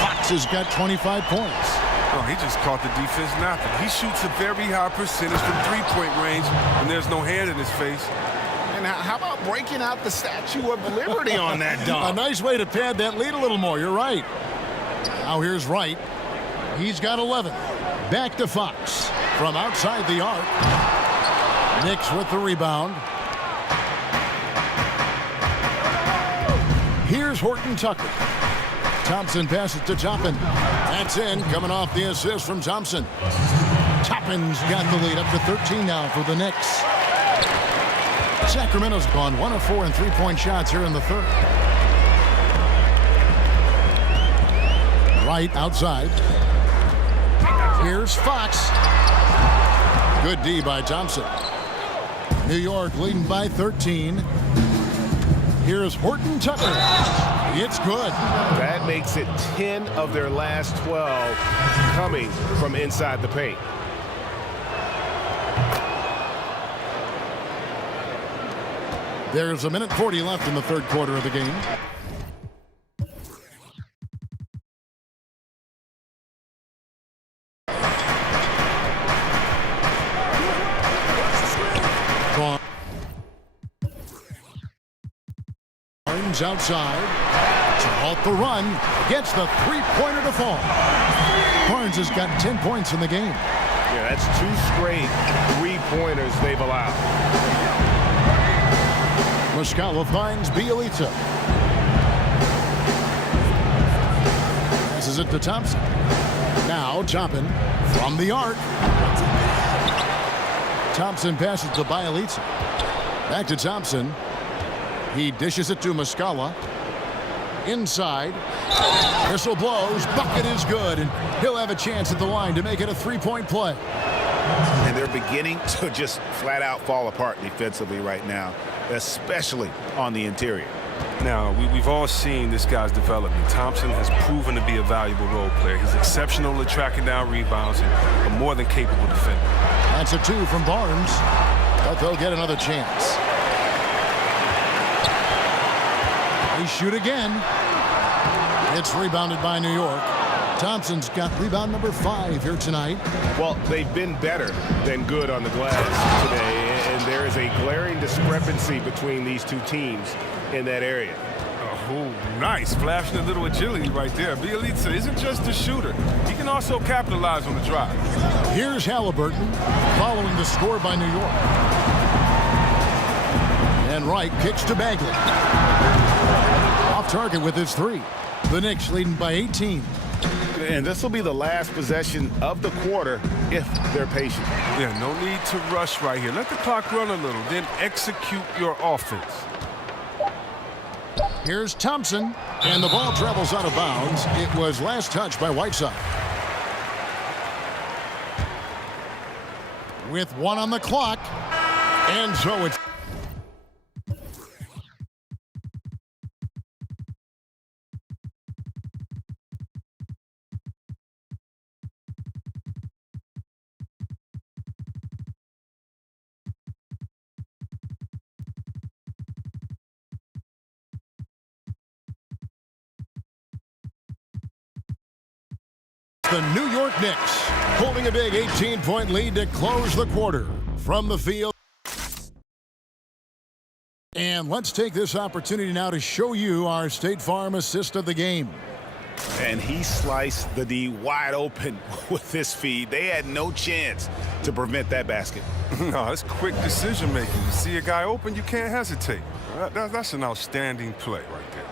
Fox has got 25 points. Oh, he just caught the defense napping. He shoots a very high percentage from three-point range, and there's no hand in his face. And how about breaking out the Statue of Liberty on that dunk? A nice way to pad that lead a little more. You're right. Now here's Wright. He's got 11. Back to Fox from outside the arc. Knicks with the rebound. Here's Horton Tucker. Thompson passes to Toppin. That's in, coming off the assist from Thompson. Toppin's got the lead up to 13 now for the Knicks. Sacramento's gone 1 of 4 in three-point shots here in the third. Right outside. Here's Fox. Good D by Thompson. New York leading by 13. Here's Horton Tucker. It's good. That makes it 10 of their last 12 coming from inside the paint. There's a minute 40 left in the third quarter of the game. Barnes outside to halt the run, gets the three-pointer to fall. Barnes has got 10 points in the game. Yeah, that's 2 straight three-pointers they've allowed. Muscala finds Bielitsa. Passes it to Thompson. Now Toppin from the arc. Thompson passes to Bielitsa. Back to Thompson. He dishes it to Muscala. Inside. Whistle blows. Bucket is good. And he'll have a chance at the line to make it a three-point play. And they're beginning to just flat out fall apart defensively right now, especially on the interior. Now, we've all seen this guy's development. Thompson has proven to be a valuable role player. He's exceptional at tracking down rebounds and a more than capable defender. That's a 2 from Barnes, but they'll get another chance. They shoot again. It's rebounded by New York. Thompson's got rebound number 5 here tonight. Well, they've been better than good on the glass today, and there is a glaring discrepancy between these two teams in that area. Oh, nice. Flashing a little agility right there. Bielitsa isn't just a shooter. He can also capitalize on the drive. Here's Halliburton following the score by New York. And Wright kicks to Bagley. Off target with his 3. The Knicks leading by 18. And this will be the last possession of the quarter if they're patient. Yeah, no need to rush right here. Let the clock run a little, then execute your offense. Here's Thompson, and the ball travels out of bounds. It was last touched by Whiteside. With 1 on the clock, and so it's the New York Knicks holding a big 18-point lead to close the quarter from the field. And let's take this opportunity now to show you our State Farm assist of the game. And he sliced the D wide open with this feed. They had no chance to prevent that basket. No, it's quick decision making. You see a guy open, you can't hesitate. That's an outstanding play right there.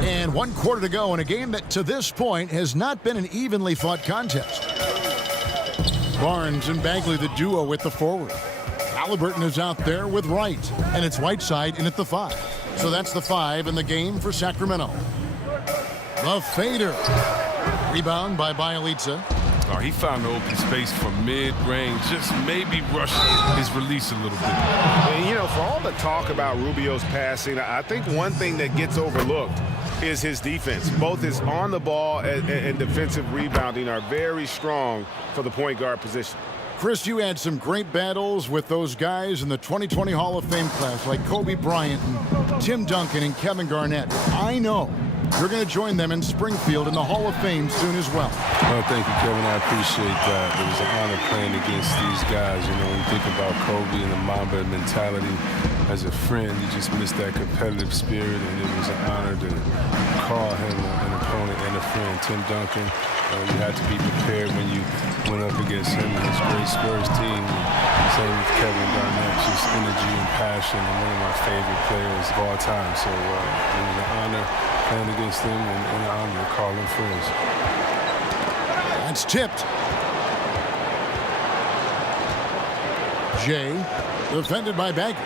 And 1 quarter to go in a game that to this point has not been an evenly fought contest. Barnes and Bagley the duo with the forward. Halliburton is out there with Wright, and it's Whiteside in at the 5. So that's the 5 in the game for Sacramento. The fader. Rebound by Bielitsa. Oh, he found the open space from mid-range, just maybe rush his release a little bit. And, you know, for all the talk about Rubio's passing, I think one thing that gets overlooked is his defense. Both his on the ball and defensive rebounding are very strong for the point guard position. Chris, you had some great battles with those guys in the 2020 Hall of Fame class, like Kobe Bryant and Tim Duncan and Kevin Garnett. I know you're going to join them in Springfield in the Hall of Fame soon as well. Well, thank you, Kevin. I appreciate that. It was an honor playing against these guys. You know, when you think about Kobe and the Mamba mentality, as a friend, you just miss that competitive spirit, and it was an honor to call him an opponent and a friend. Tim Duncan, you had to be prepared when you went up against him and his great Spurs team. Same with Kevin Garnett, just energy and passion, and one of my favorite players of all time. So it was an honor playing against them and an honor to call them friends. That's tipped. Jay, defended by Bagley.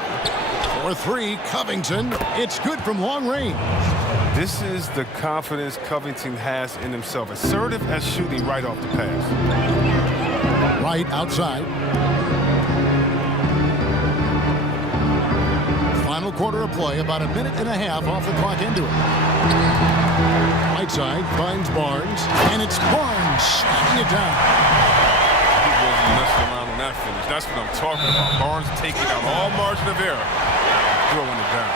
For three, Covington. It's good from long range. This is the confidence Covington has in himself. Assertive at shooting right off the pass. Right outside. Final quarter of play, about a minute and a half off the clock into it. Right side finds Barnes, and it's Barnes slapping it down. He wasn't messing around on that finish. That's what I'm talking about. Barnes taking out all margin of error, throwing it down.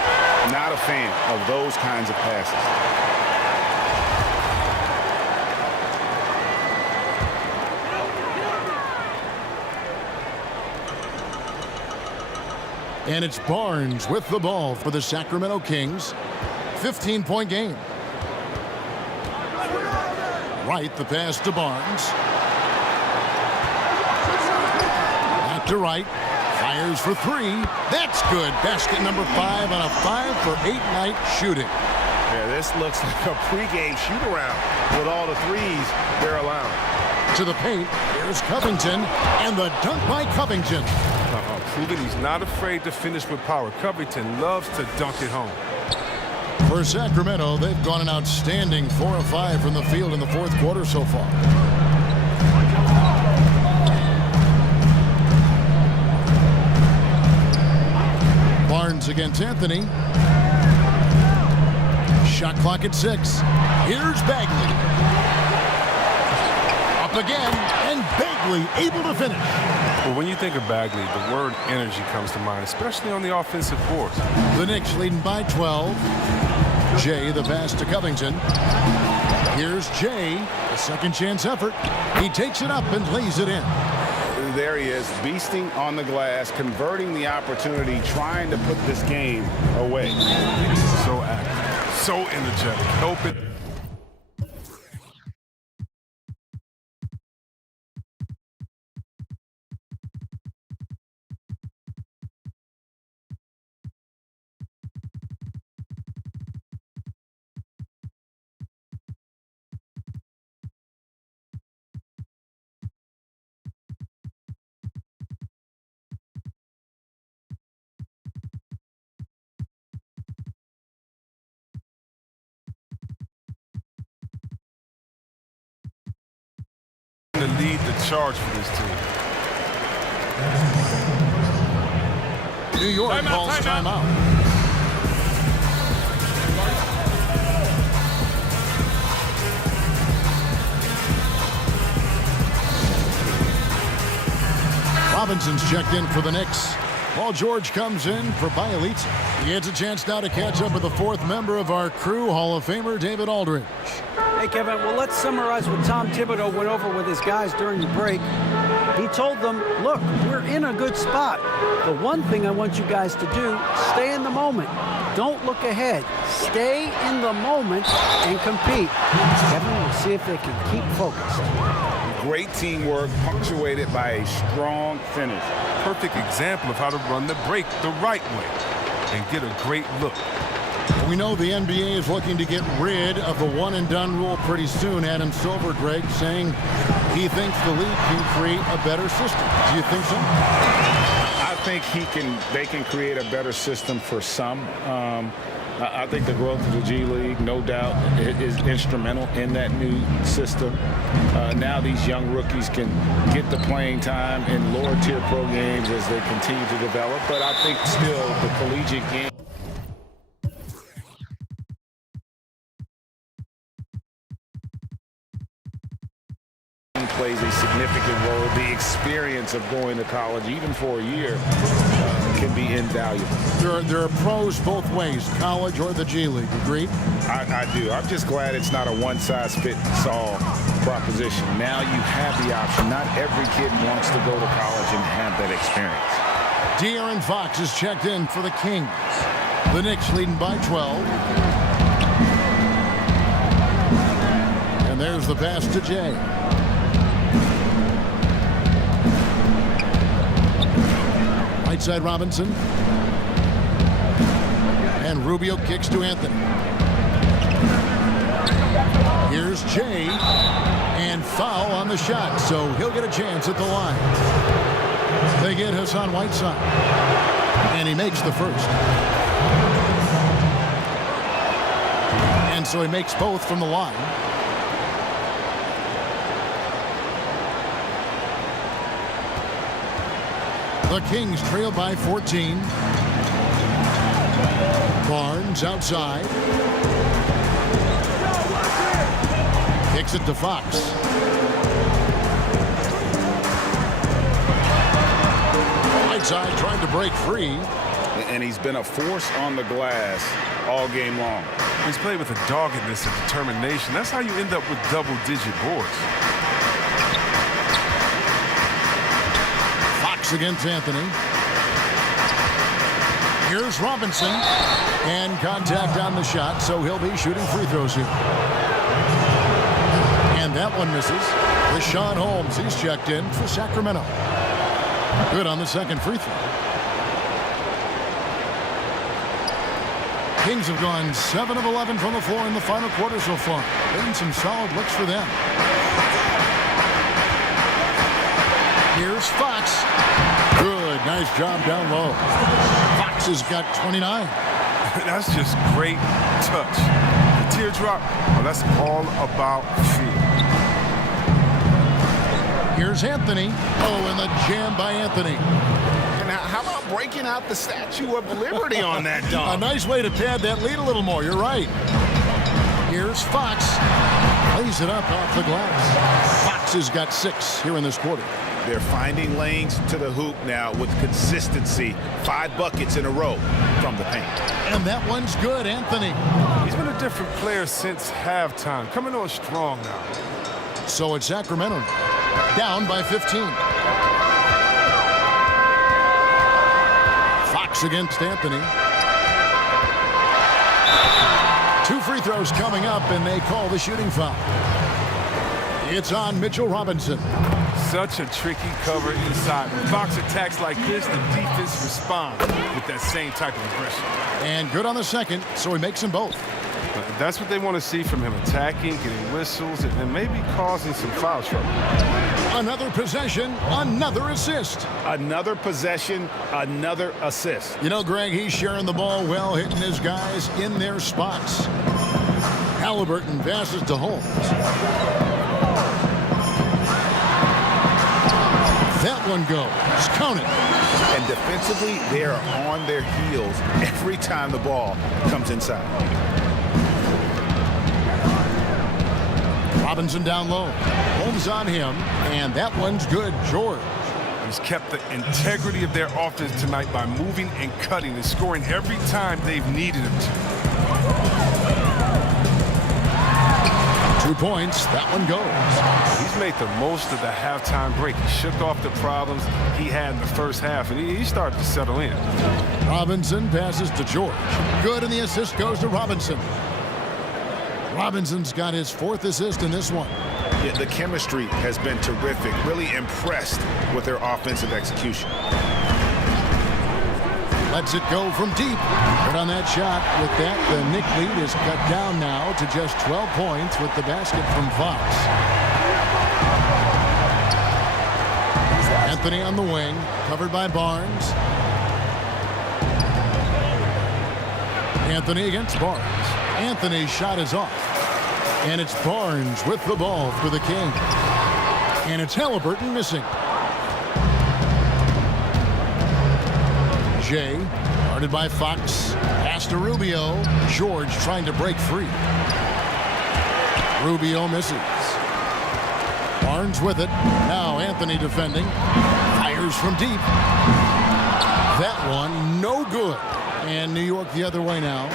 Not a fan of those kinds of passes. And it's Barnes with the ball for the Sacramento Kings. 15-point game. Right, the pass to Barnes. Back to right. Fires for three. That's good. Basket number 5 on a 5-for-8 night shooting. Yeah, this looks like a pregame shoot-around with all the threes they're allowing. To the paint. Here's Covington, and the dunk by Covington. Proving he's not afraid to finish with power. Covington loves to dunk it home. For Sacramento, they've gone an outstanding 4 of 5 from the field in the fourth quarter so far. Barnes against Anthony. Shot clock at 6. Here's Bagley. Up again, and Bagley able to finish. Well, when you think of Bagley, the word energy comes to mind, especially on the offensive boards. The Knicks leading by 12. Jay, the pass to Covington. Here's Jay, a second chance effort. He takes it up and lays it in. There he is, beasting on the glass, converting the opportunity, trying to put this game away. So active, so energetic, helping. To lead the charge for this team. New York calls timeout. Robinson's checked in for the Knicks. Paul George comes in for Bielitsa. He gets a chance now to catch up with the fourth member of our crew, Hall of Famer David Aldridge. Hey, Kevin, well, let's summarize what Tom Thibodeau went over with his guys during the break. He told them, look, we're in a good spot. The one thing I want you guys to do, stay in the moment. Don't look ahead. Stay in the moment and compete. Kevin, we'll see if they can keep focused. Great teamwork, punctuated by a strong finish. Perfect example of how to run the break the right way and get a great look. We know the NBA is looking to get rid of the one-and-done rule pretty soon. Adam Silver, Greg, saying he thinks the league can create a better system. Do you think so? I think they can create a better system for some. I think the growth of the G League, no doubt, is instrumental in that new system. Now these young rookies can get the playing time in lower-tier pro games as they continue to develop. But I think still the collegiate game plays a significant role. The experience of going to college, even for a year, can be invaluable. There are pros both ways, college or the G League. Agreed? I do. I'm just glad it's not a one-size-fits-all proposition. Now you have the option. Not every kid wants to go to college and have that experience. De'Aaron Fox is checked in for the Kings. The Knicks leading by 12. And there's the pass to Jay. Right side Robinson. And Rubio kicks to Anthony. Here's Jay. And foul on the shot, so he'll get a chance at the line. They get Hassan Whiteside. And he makes the first. And so he makes both from the line. The Kings trail by 14. Barnes outside. Kicks it to Fox. Whiteside trying to break free. And he's been a force on the glass all game long. He's played with a doggedness and determination. That's how you end up with double-digit boards. Fox against Anthony. Here's Robinson. And contact on the shot, so he'll be shooting free throws here. And that one misses. Rashawn Holmes, he's checked in for Sacramento. Good on the second free throw. Kings have gone 7 of 11 from the floor in the final quarter so far. Getting some solid looks for them. Here's Fox. Good, nice job down low. Fox has got 29. That's just great touch. The teardrop, well, that's all about feel. Here's Anthony. Oh, and the jam by Anthony. And how about breaking out the Statue of Liberty on that dunk? A nice way to pad that lead a little more. You're right. Here's Fox. Lays it up off the glass. Fox has got 6 here in this quarter. They're finding lanes to the hoop now with consistency. 5 buckets in a row from the paint. And that one's good, Anthony. He's been a different player since halftime. Coming on strong now. So it's Sacramento down by 15. Fox against Anthony. 2 free throws coming up, and they call the shooting foul. It's on Mitchell Robinson. Such a tricky cover inside. When Fox attacks like this, the defense responds with that same type of aggression. And good on the second, so he makes them both. That's what they want to see from him, attacking, getting whistles, and maybe causing some foul trouble. Another possession, another assist. Another possession, another assist. You know, Greg, he's sharing the ball well, hitting his guys in their spots. Halliburton passes to Holmes. That one goes. Count it. And defensively, they are on their heels every time the ball comes inside. Robinson down low. Holmes on him, and that one's good. George. He's kept the integrity of their offense tonight by moving and cutting and scoring every time they've needed him to. 2 points. That one goes. He's made the most of the halftime break. He shook off the problems he had in the first half, and he started to settle in. Robinson passes to George. Good, and the assist goes to Robinson. Robinson's got his 4th assist in this one. Yeah, the chemistry has been terrific. Really impressed with their offensive execution. Lets it go from deep. Good on that shot. With that, the Knick lead is cut down now to just 12 points with the basket from Fox. Anthony on the wing, covered by Barnes. Anthony against Barnes. Anthony's shot is off. And it's Barnes with the ball for the Kings. And it's Halliburton missing. Jay, guarded by Fox. Pass to Rubio. George trying to break free. Rubio misses. Barnes with it. Now Anthony defending. Fires from deep. That one no good. And New York the other way now.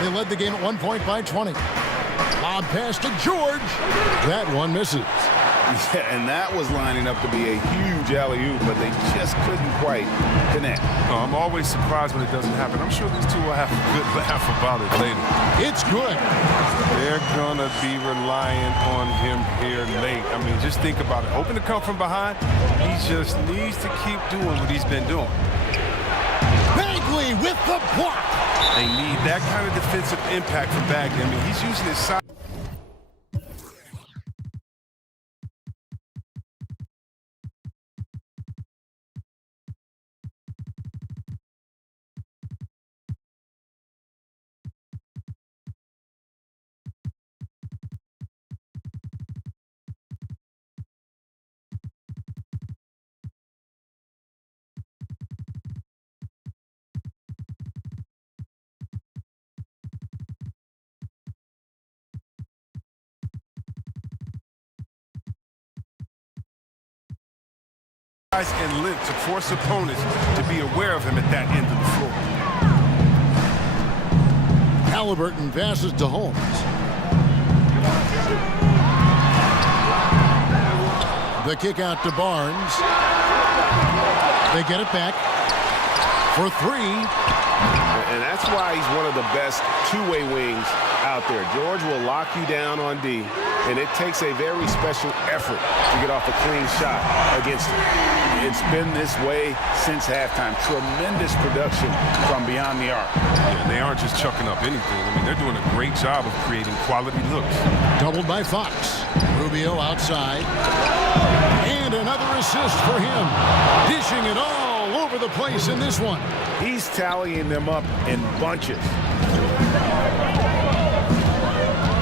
They led the game at 1 point by 20. Lob pass to George. That one misses. Yeah, and that was lining up to be a huge alley-oop, but they just couldn't quite connect. Oh, I'm always surprised when it doesn't happen. I'm sure these two will have a good laugh about it later. It's good. They're going to be relying on him here late. I mean, just think about it. Hoping to come from behind, he just needs to keep doing what he's been doing. Bagley with the block. They need that kind of defensive impact from Bagley. I mean, he's using his size. and length to force opponents to be aware of him at that end of the floor. Halliburton passes to Holmes. The kick out to Barnes. They get it back for three. And that's why he's one of the best two-way wings out there. George will lock you down on D, and it takes a very special effort to get off a clean shot against him. It's been this way since halftime. Tremendous production from beyond the arc. Yeah, they aren't just chucking up anything. I mean, they're doing a great job of creating quality looks. Doubled by Fox. Rubio outside. And another assist for him. Dishing it all over the place in this one. He's tallying them up in bunches.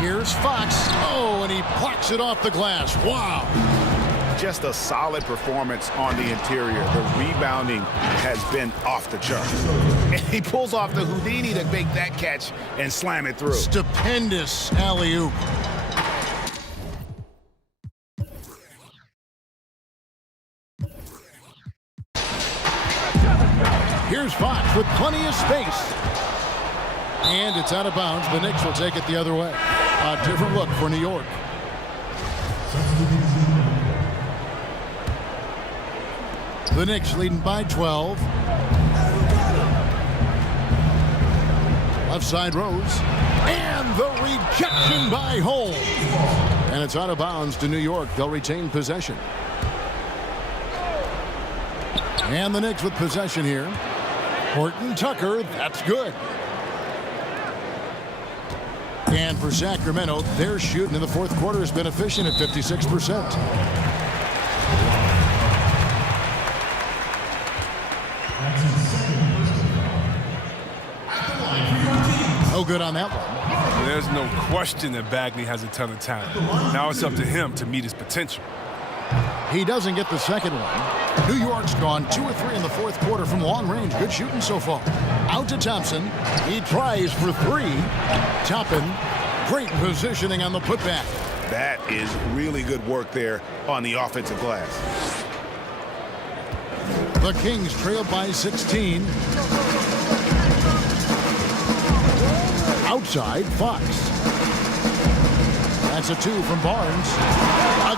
Here's Fox. Oh, and he plucks it off the glass. Wow. Just a solid performance on the interior. The rebounding has been off the charts. And he pulls off the Houdini to make that catch and slam it through. Stupendous alley-oop. Here's Fox with plenty of space. And it's out of bounds. The Knicks will take it the other way. A different look for New York. The Knicks leading by 12. Left side Rose. And the rejection by Holmes. And it's out of bounds to New York. They'll retain possession. And the Knicks with possession here. Horton Tucker, that's good. And for Sacramento, their shooting in the fourth quarter has been efficient at 56%. No good on that one. There's no question that Bagley has a ton of talent. Now it's up to him to meet his potential. He doesn't get the second one. New York's gone 2 or 3 in the fourth quarter from long range. Good shooting so far. Out to Thompson. He tries for 3. Toppin, great positioning on the putback. That is really good work there on the offensive glass. The Kings trail by 16. Outside, Fox. That's a 2 from Barnes.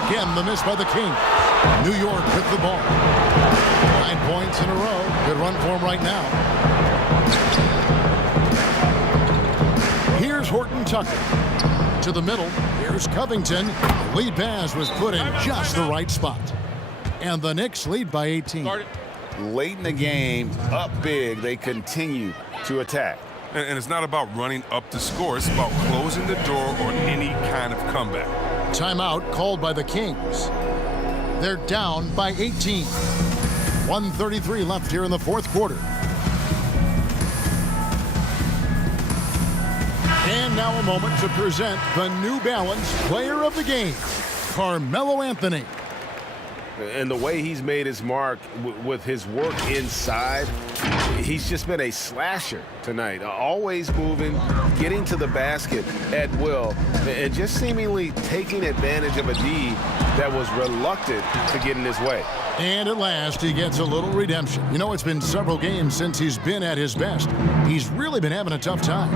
Again, the miss by the King. New York with the ball. 9 points in a row. Good run for him right now. Here's Horton Tucker. To the middle. Here's Covington. The lead pass was put in just the right spot. And the Knicks lead by 18. Late in the game, up big, they continue to attack. And it's not about running up the score. It's about closing the door on any kind of comeback. Timeout called by the Kings. They're down by 18. 1:33 left here in the fourth quarter. And now a moment to present the New Balance Player of the Game, Carmelo Anthony. And the way he's made his mark with his work inside, he's just been a slasher tonight. Always moving, getting to the basket at will, and just seemingly taking advantage of a D that was reluctant to get in his way. And at last, he gets a little redemption. You know, it's been several games since he's been at his best. He's really been having a tough time.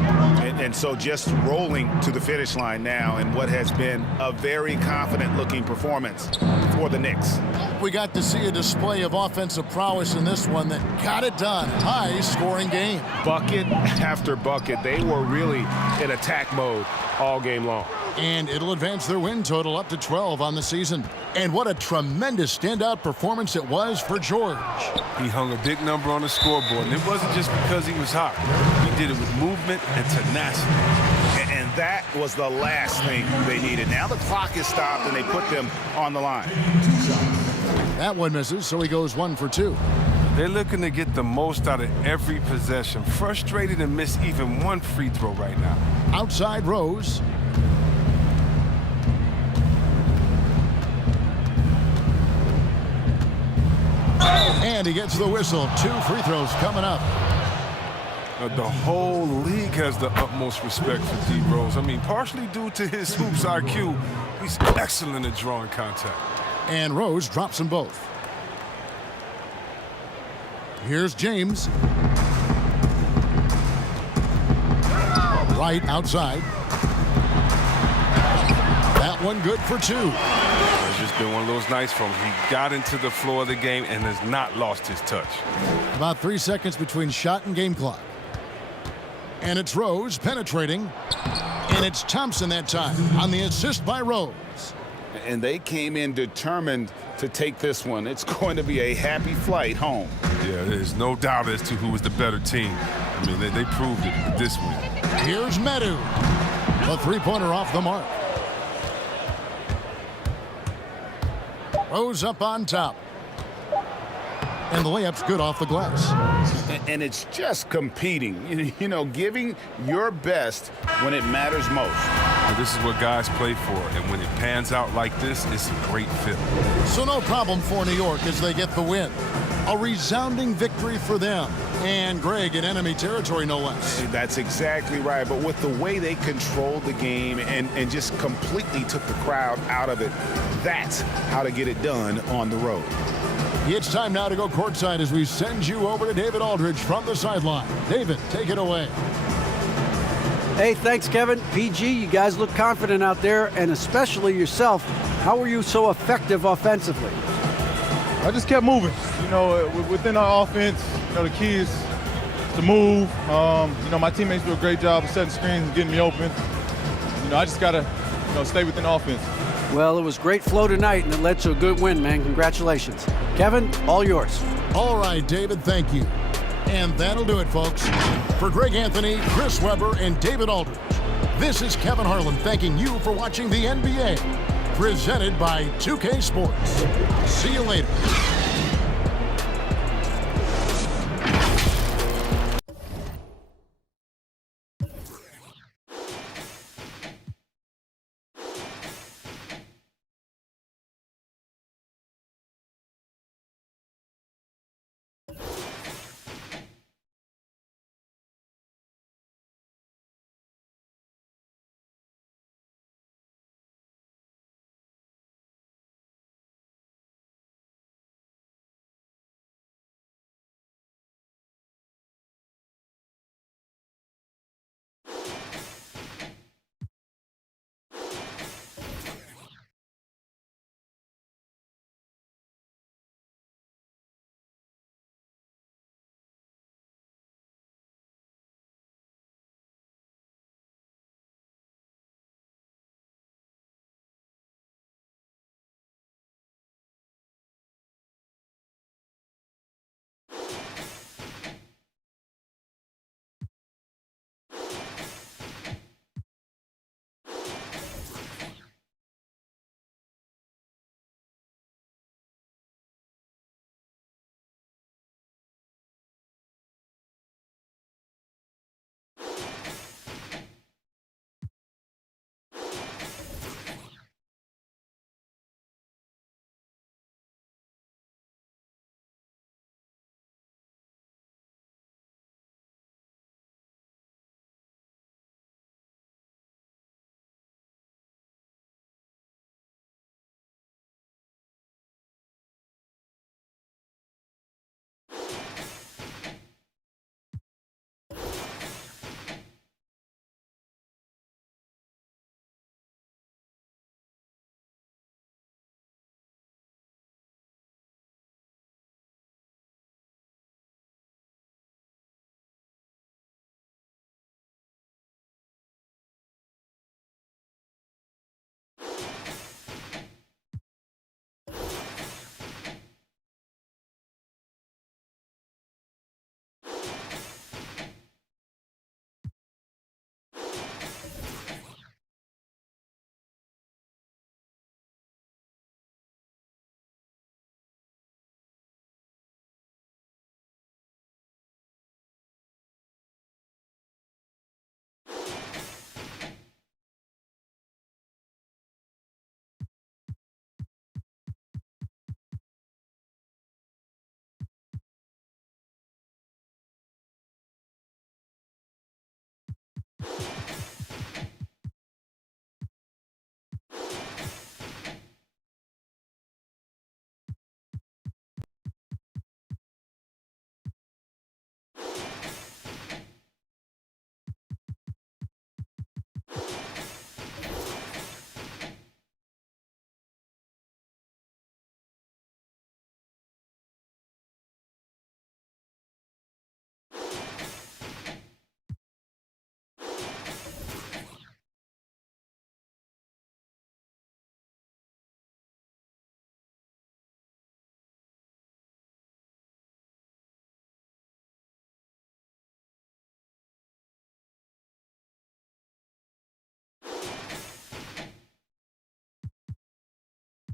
And so just rolling to the finish line now in what has been a very confident-looking performance for the Knicks. We got to see a display of offensive prowess in this one that got it done. High-scoring game. Bucket after bucket. They were really in attack mode all game long. And it'll advance their win total up to 12 on the season. And what a tremendous standout performance it was for George. He hung a big number on the scoreboard, and it wasn't just because he was hot. He did it with movement and tenacity. And that was the last thing they needed. Now the clock is stopped, and they put them on the line. That one misses, so he goes 1 for 2. They're looking to get the most out of every possession. Frustrated and miss even one free throw right now. Outside Rose. And he gets the whistle. 2 free throws coming up. The whole league has the utmost respect for D. Rose. I mean, partially due to his hoops IQ, he's excellent at drawing contact. And Rose drops them both. Here's James. Right outside. That one good for 2. It's just been one of those nights from him. He got into the floor of the game and has not lost his touch. About 3 seconds between shot and game clock. And it's Rose penetrating. And it's Thompson that time on the assist by Rose. And they came in determined to take this one. It's going to be a happy flight home. Yeah, there's no doubt as to who was the better team. I mean, they proved it with this win. Here's Medu. A three-pointer off the mark. Rose up on top. And the layup's good off the glass. And it's just competing, you know, giving your best when it matters most. And this is what guys play for, and when it pans out like this, it's a great fit. So no problem for New York as they get the win. A resounding victory for them. And Greg in enemy territory, no less. That's exactly right. But with the way they controlled the game and just completely took the crowd out of it, that's how to get it done on the road. It's time now to go courtside as we send you over to David Aldridge from the sideline. David, take it away. Hey, thanks, Kevin. PG, you guys look confident out there, and especially yourself. How were you so effective offensively? I just kept moving. You know, within our offense, you know, the key is to move. You know, my teammates do a great job of setting screens and getting me open. You know, I just got to, you know, stay within offense. Well, it was great flow tonight, and it led to a good win, man. Congratulations. Kevin, all yours. All right, David, thank you. And that'll do it, folks. For Greg Anthony, Chris Webber, and David Aldridge, this is Kevin Harlan thanking you for watching the NBA, presented by 2K Sports. See you later.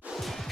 York.